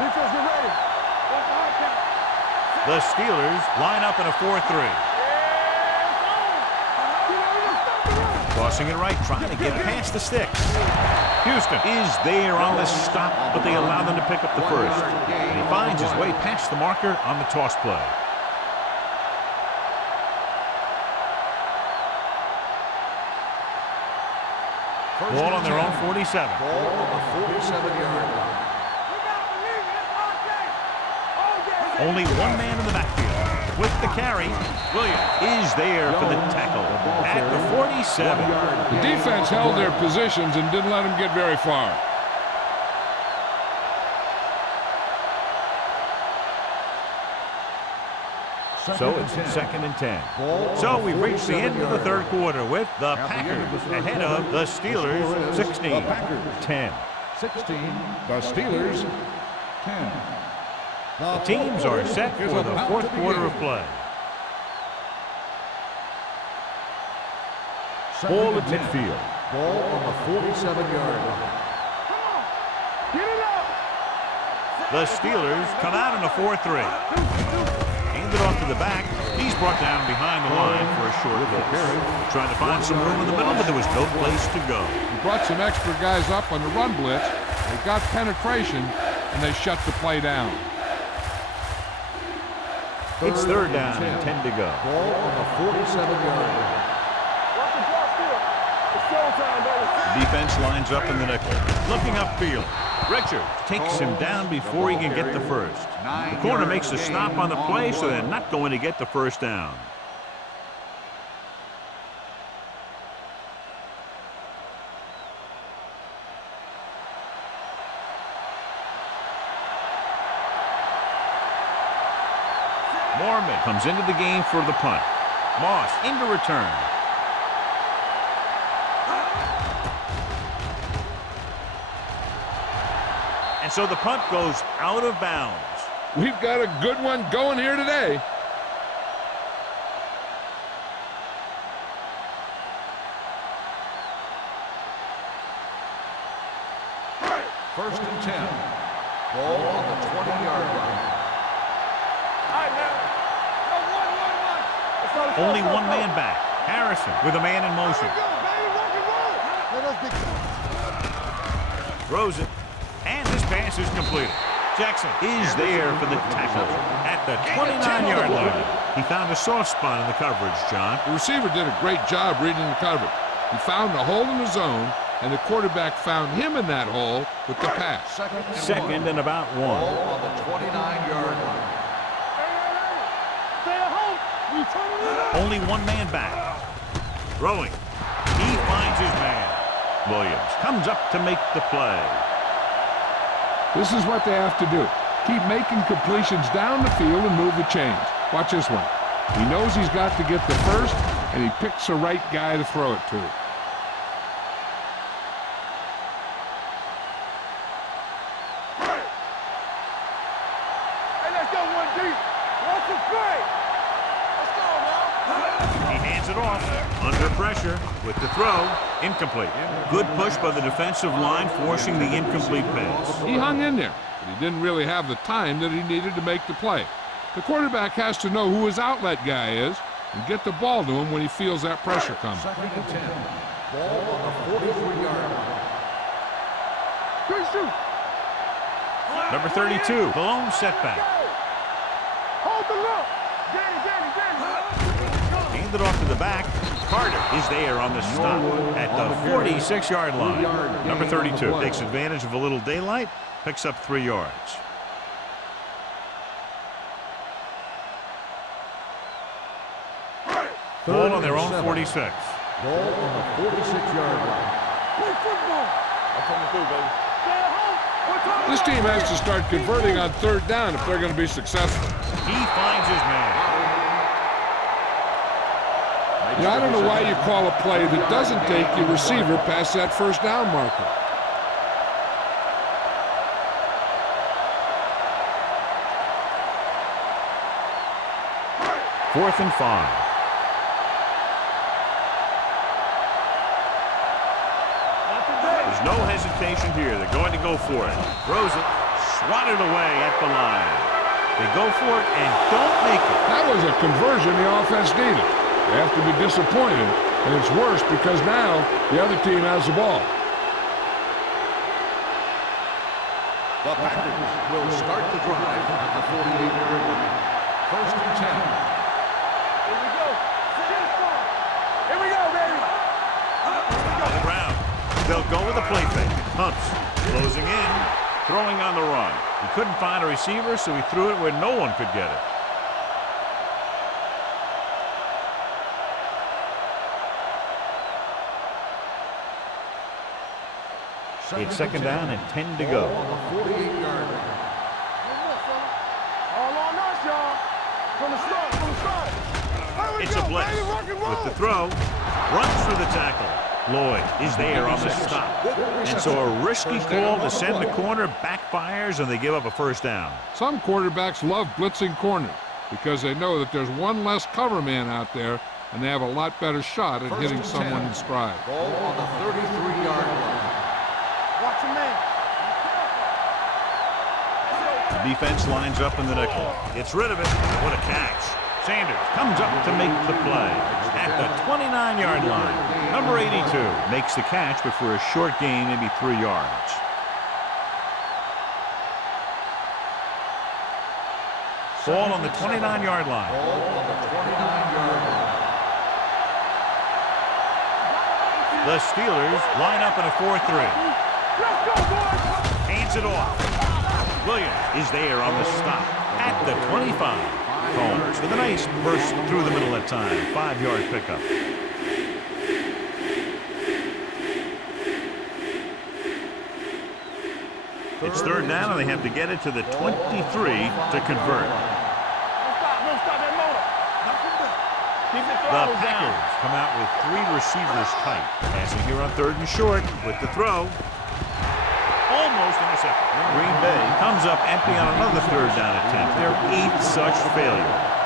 Defense, get ready. Watch the hard count. The Steelers line up in a 4-3. Crossing it right, trying to get past the sticks. Houston is there on the stop, but they allow them to pick up the first. And he finds his way past the marker on the toss play. Ball on their own 47. Ball on the 47-yard line. Only one man in the backfield. With the carry, Williams is there for the tackle at the 47. The defense held their positions and didn't let them get very far. So it's 2nd and 10. So we've reached the end of the third quarter with the Packers ahead of the Steelers 16-10. 16, the Steelers 10. The teams are set for the fourth quarter of play. Ball at midfield. Ball on the 47-yard line. Get it up. The Steelers come out in a 4-3. Handed off to the back. He's brought down behind the line for a short blitz. Trying to find some room in the middle, but there was no place to go. He brought some extra guys up on the run blitz. They got penetration, and they shut the play down. It's 3rd down and 10 to go. Ball on the 47-yard line. Watch the block field. It's showtime, baby. The defense lines up in the nickel. Looking upfield. Richard takes him down before he can get the first. The corner makes the stop on the play, so they're not going to get the first down. Mormon comes into the game for the punt. Moss into return. And so the punt goes out of bounds. We've got a good one going here today. First and 10. Ball on the 20-yard line. All right, now. Go, one. Only one man back. Harrison with a man in motion. Go, baby. Rock and roll. Let us be. Throws it. And this pass is completed. Jackson is there for the tackle at the 29-yard line. He found a soft spot in the coverage, John. The receiver did a great job reading the coverage. He found the hole in the zone, and the quarterback found him in that hole with the pass. Second and about one. Ball on the 29-yard line. Stay at home. We turning it up. Only one man back. Throwing. He finds his man. Williams comes up to make the play. This is what they have to do. Keep making completions down the field and move the chains. Watch this one. He knows he's got to get the first, and he picks the right guy to throw it to. Hey, let's go one deep. What's the play? Let's go, man. He hands it off. Under pressure with the throw. Incomplete. Good push by the defensive line, forcing the incomplete pass. He hung in there. He didn't really have the time that he needed to make the play. The quarterback has to know who his outlet guy is and get the ball to him when he feels that pressure coming. 2nd and 10. Ball on the 43-yard line. Good shoot. Number 32, the lone setback. Hold the look. Danny. Handed off to the back. Carter is there on the stop at the 46-yard line. Number 32 takes advantage of a little daylight, picks up 3 yards. Ball on their own 46. Ball on the 46-yard line. Play football. I'm coming through, baby. Stay at home. This team has to start converting on 3rd down if they're going to be successful. He finds his man. Yeah, I don't know why you call a play that doesn't take your receiver past that 1st down marker. 4th and 5. There's no hesitation here. They're going to go for it. Throws it, swatted away at the line. They go for it and don't make it. That was a conversion the offense needed. They have to be disappointed, and it's worse because now the other team has the ball. The Packers will start the drive at the 48-yard line. 1st and 10. Here we go. Here we go, baby. On the ground. They'll go with a play fake. Humps. Closing in. Throwing on the run. He couldn't find a receiver, so he threw it where no one could get it. It's 2nd down and 10 to go. On the 48-yard line. All on us, y'all. From the start, from the start. Here we It's go, a blitz. baby. Rock and roll. With the throw, runs through the tackle. Lloyd is there on the stop. And so a risky call to send the corner backfires, and they give up a 1st down. Some quarterbacks love blitzing corners because they know that there's one less cover man out there, and they have a lot better shot at hitting someone in stride. Ball on the 33-yard line. Watch your man. The defense lines up in the nickel. Gets rid of it. What a catch. Sanders comes up to make the play at the 29-yard line. Number 82 makes the catch, but for a short gain, maybe 3 yards. Ball on the 29-yard line. Ball on the 29-yard line. The Steelers line up in a 4-3. Let's go, boys. Hands it off. Williams is there on the stop at the 25. Combs with a nice burst through the middle that time. 5-yard pickup. It's 3rd down, and they have to get it to the 23 to convert. Don't stop that motor. Keep the The throttle Packers down. come out with 3 receivers tight. Passing here on 3rd and short with the throw. Almost intercepted. Green Bay comes up empty on another 3rd down attempt. Their 8th such failure.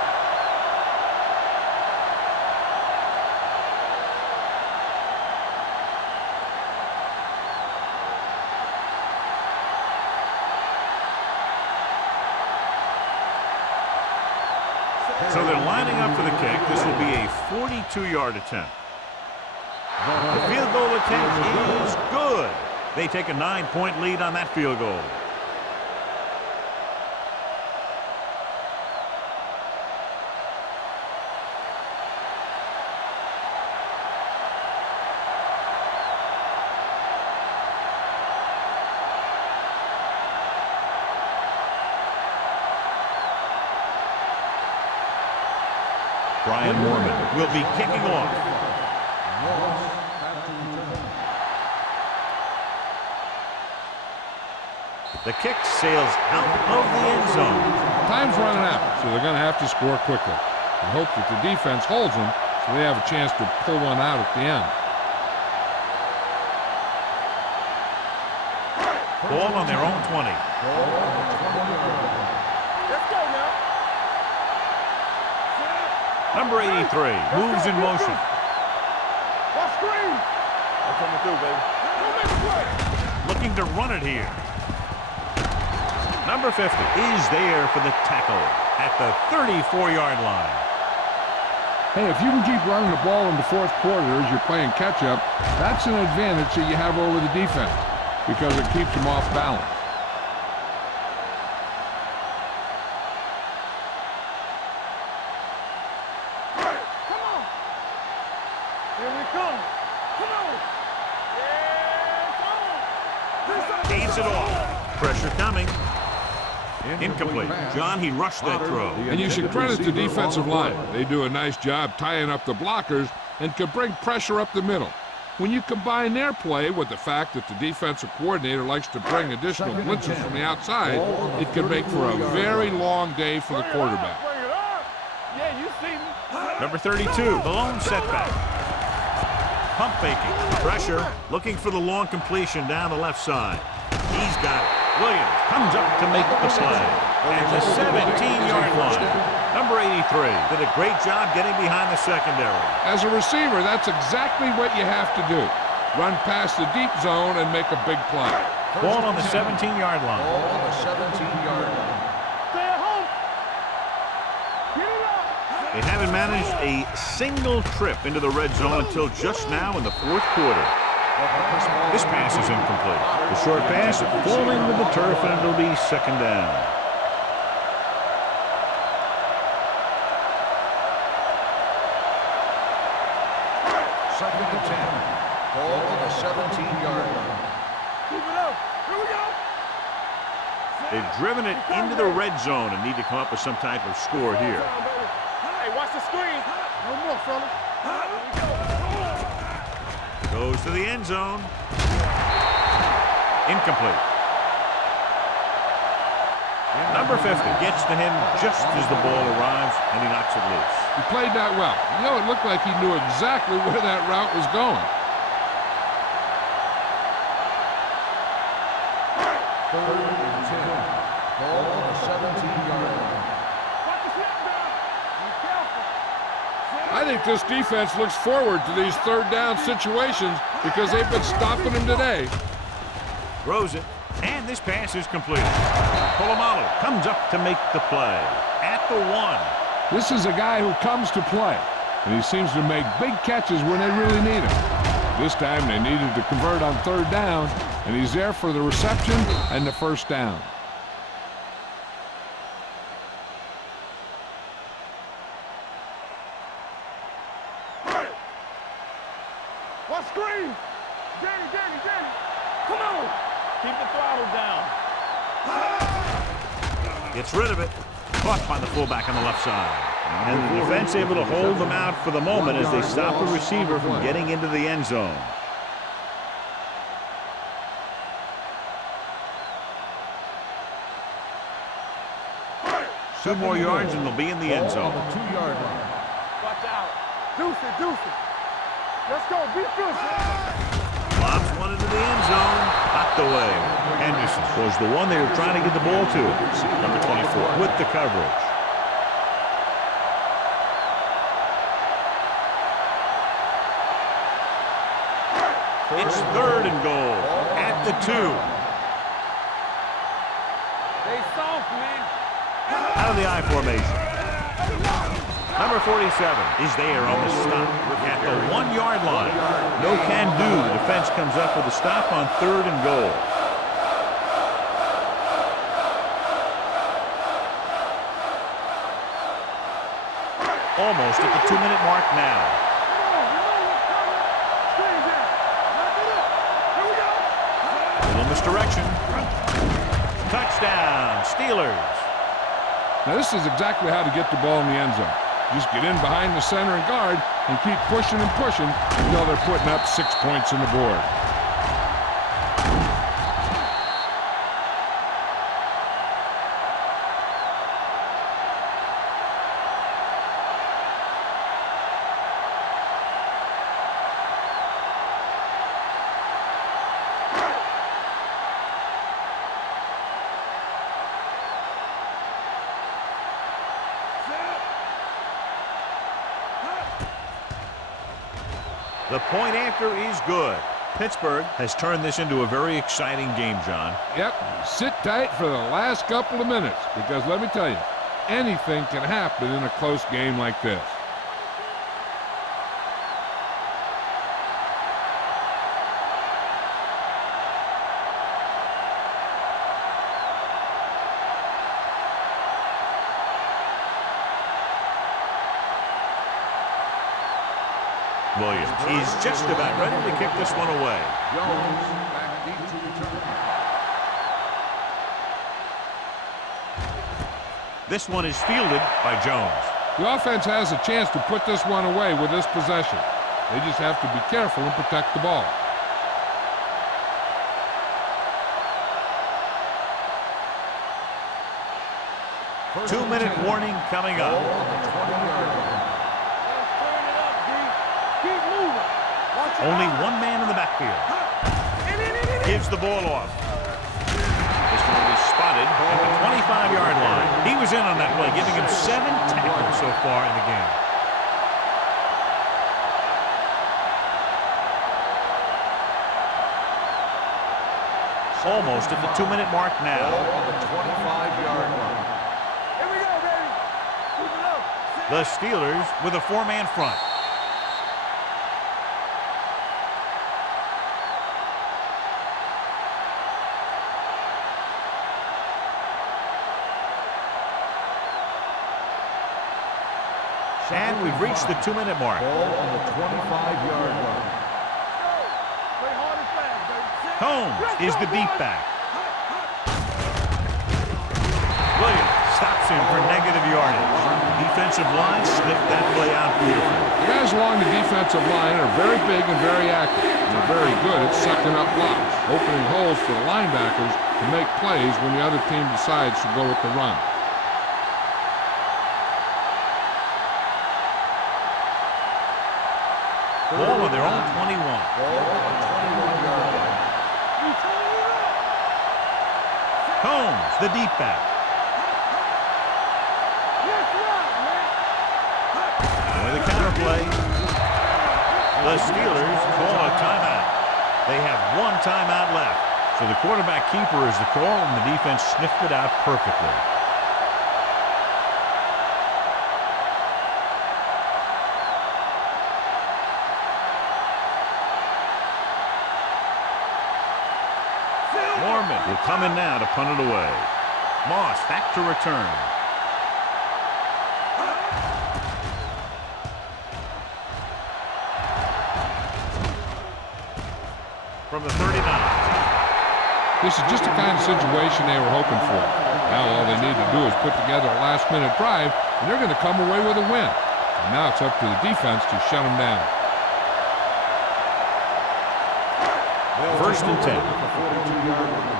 So they're lining up for the kick. This will be a 42-yard attempt. The field goal attempt is good. They take a 9-point lead on that field goal. Brian Moorman will be kicking off. The kick sails out of the end zone. Time's running out, so they're going to have to score quickly. I hope that the defense holds them so they have a chance to pull one out at the end. Ball on their own 20. Let's go now. Number 83 moves in motion. Watch screen. I'm coming through, baby. Don't make a play. Looking to run it here. Number 50 is there for the tackle at the 34-yard line. Hey, if you can keep running the ball in the fourth quarter as you're playing catch-up, that's an advantage that you have over the defense because it keeps them off balance. Come on. Here we come. Come on. Yeah, Feeds it off. Pressure coming. Incomplete. John, he rushed that throw. And you should credit the defensive line. They do a nice job tying up the blockers and can bring pressure up the middle. When you combine their play with the fact that the defensive coordinator likes to bring additional blitzes from the outside, it can make for a very long day for the quarterback. Yeah, you see me. Number 32, the lone setback. Pump faking. Pressure. Looking for the long completion down the left side. He's got it. Williams comes up to make the play at the 17-yard line. Number 83 did a great job getting behind the secondary. As a receiver, that's exactly what you have to do. Run past the deep zone and make a big play. Ball on the 17-yard line. Ball on the 17-yard line. Stay at home. Get it up. They haven't managed a single trip into the red zone until just now in the fourth quarter. This pass is incomplete. The short pass falling to the turf, and it'll be second down. Second and 10. Ball on the 17-yard line. Keep it up. Here we go. They've driven it into the red zone and need to come up with some type of score here. Hey, watch the screen. No more, fella. Here we go. Goes to the end zone. Incomplete. Number 50 gets to him just as the ball arrives, and he knocks it loose. He played that well. You know, it looked like he knew exactly where that route was going. Third and 10. Ball on the 17-yard line. Watch the snap down. Be careful. I think this defense looks forward to these third down situations because they've been stopping them today. Throws it, and this pass is completed. Polamalu comes up to make the play at the 1. This is a guy who comes to play, and he seems to make big catches when they really need him. This time they needed to convert on third down, and he's there for the reception and the first down. What screen? Danny. Come on. Keep the throttle down. Gets rid of it. Caught by the fullback on the left side. And the defense able to hold them out for the moment as they stop the receiver from getting into the end zone. Two more yards and they'll be in the end zone. Ball on the 2-yard line. Watch out. Deuce it. Let's go. Be fierce. Lobs one into the end zone. Knocked away. Henderson was the one they were trying to get the ball to. Number 24 with the coverage. It's third and goal at the 2. They soft, man. Out of the I formation. Number 47 is there on the stop at the 1-yard line. No can do. The defense comes up with a stop on third and goal. Almost at the 2-minute mark now. Little misdirection. Touchdown, Steelers. Now this is exactly how to get the ball in the end zone. Just get in behind the center and guard and keep pushing until they're putting up 6 points on the board. The point after is good. Pittsburgh has turned this into a very exciting game, John. Yep, sit tight for the last couple of minutes, because let me tell you, anything can happen in a close game like this. Williams is just about ready to kick this one away. Jones back deep to return. This one is fielded by Jones. The offense has a chance to put this one away with this possession. They just have to be careful and protect the ball. First 2-minute 10. warning coming Ball up. on the 20-yard line. Let's turn it up, D. Keep moving. Watch your Only eyes. one man in the backfield. In. Gives the ball off. This one is spotted at the 25-yard line. He was in on that play, giving him 7 tackles so far in the game. Almost at the 2-minute mark Ball now. on the 25-yard line. Here we go, baby. Keep it up. The Steelers with a 4-man front. And we've reached the 2-minute mark. Ball on the 25-yard line. Play hard and fast, baby. Holmes is the deep back. Williams stops him for negative yardage. Defensive line sniffed that play out beautifully. The guys along the defensive line are very big and very active. They're very good at sucking up blocks, opening holes for the linebackers to make plays when the other team decides to go with the run. Ball on their own 21. Ball on the 21-yard line. You turn it up. Holmes, the deep back. Let's rock, man. With a counter play. The Steelers call a timeout. They have 1 timeout left. So the quarterback keeper is the call, and the defense sniffed it out perfectly. Mormon will come in now to punt it away. Moss back to return. From the 39. This is just the kind of situation they were hoping for. Now all they need to do is put together a last-minute drive, and they're going to come away with a win. And now it's up to the defense to shut them down. First and 10. The 42-yard line.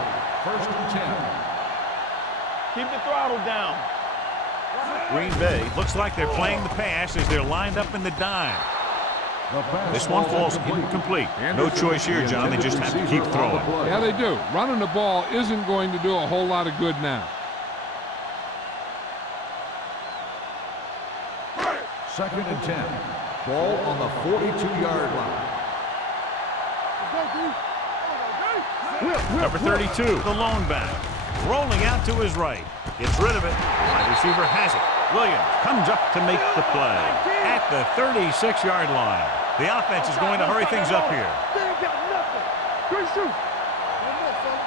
First and 10. Keep the throttle down. Green Bay looks like they're playing the pass as they're lined up in the dime. The pass This one falls incomplete. No choice here, John. They just have to keep throwing. Yeah, they do. Running the ball isn't going to do a whole lot of good now. Second and 10. Ball on the 42-yard line. Let's go, D. Number 32, the lone back. Rolling out to his right. Gets rid of it. Wide receiver has it. Williams comes up to make the play. At the 36-yard line. The offense is going to hurry things up here. They ain't got nothing. Good shoot. One more, fella.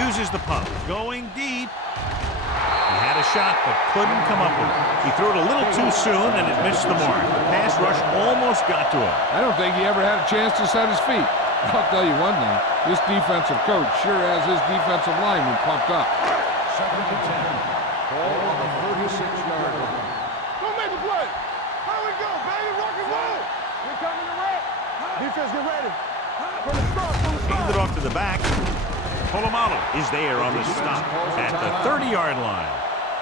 Uses the pump. Going deep. He had a shot, but couldn't come up with it. He threw it a little too soon, and it missed the mark. The pass rush almost got to him. I don't think he ever had a chance to set his feet. I'll tell you one thing, this defensive coach sure has his defensive lineman pumped up. Second and 10. Ball on the 36-yard line. Go make the play. Here we go, baby. Rock and roll. We're coming to wrap. Defense, get ready. From the start, Handed off to the back. Polamalu is there on the stop at the 30-yard line.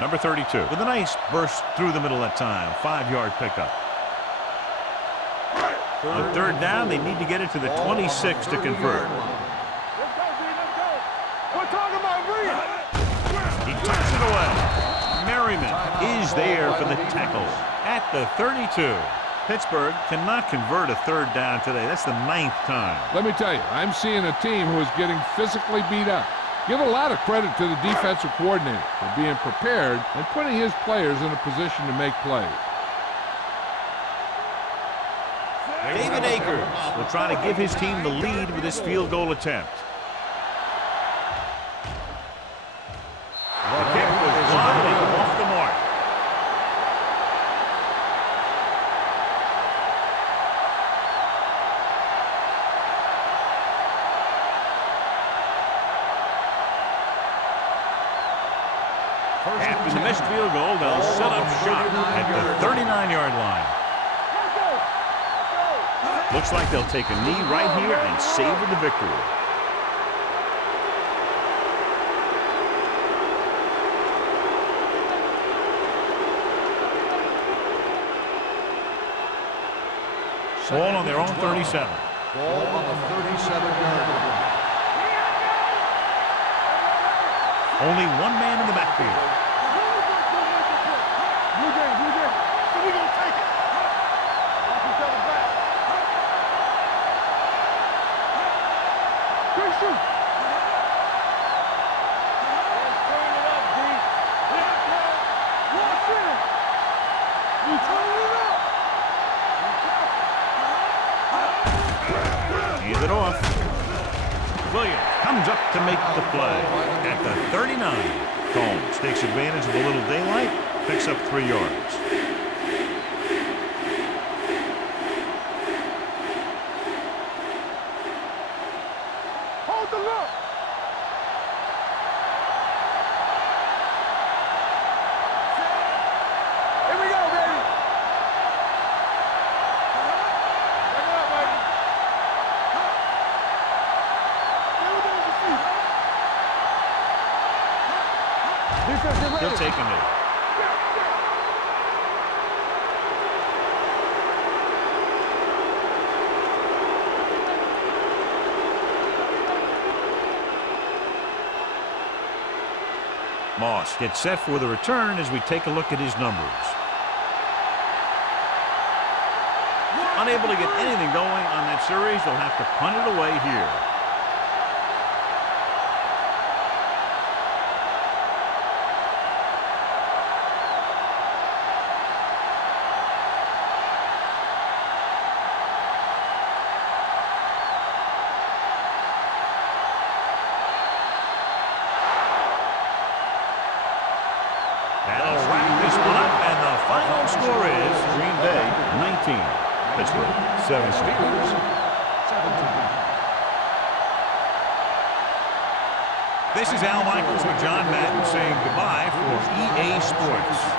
Number 32 with a nice burst through the middle that time. 5-yard pickup. On third down, they need to get it to the 26 to convert. Let's go, D. Let's go. We're talking about breathing. He tucks it away. Merriman is there for the tackle. At the 32. Pittsburgh cannot convert a third down today. That's the 9th time. Let me tell you, I'm seeing a team who is getting physically beat up. Give a lot of credit to the defensive coordinator for being prepared and putting his players in a position to make plays. David Akers will try to give his team the lead with this field goal attempt. The kick was gliding off the mark. After the missed field goal, they'll set up shop at the 39-yard line. Looks like they'll take a knee right here and savor the victory. Ball on their own 37. Ball on the 37-yard line. Only one man in the backfield. Blue game. So we gonna take it. Watch each other back. Good shoot. Let's turn it up, D. Watch it. You turn it up. Hands it off. Williams comes up to make the play. At the 39, Combs takes advantage of a little daylight, picks up 3 yards. Hold the look. Here we go, baby. Bring it up, baby. Defense, get ready. He'll take him in. Moss gets set for the return as we take a look at his numbers. Unable to get anything going on that series, they'll have to punt it away here. That'll wrap this one up, and the final score is Green Bay 19, Pittsburgh 17. This is Al Michaels with John Madden saying goodbye for EA Sports.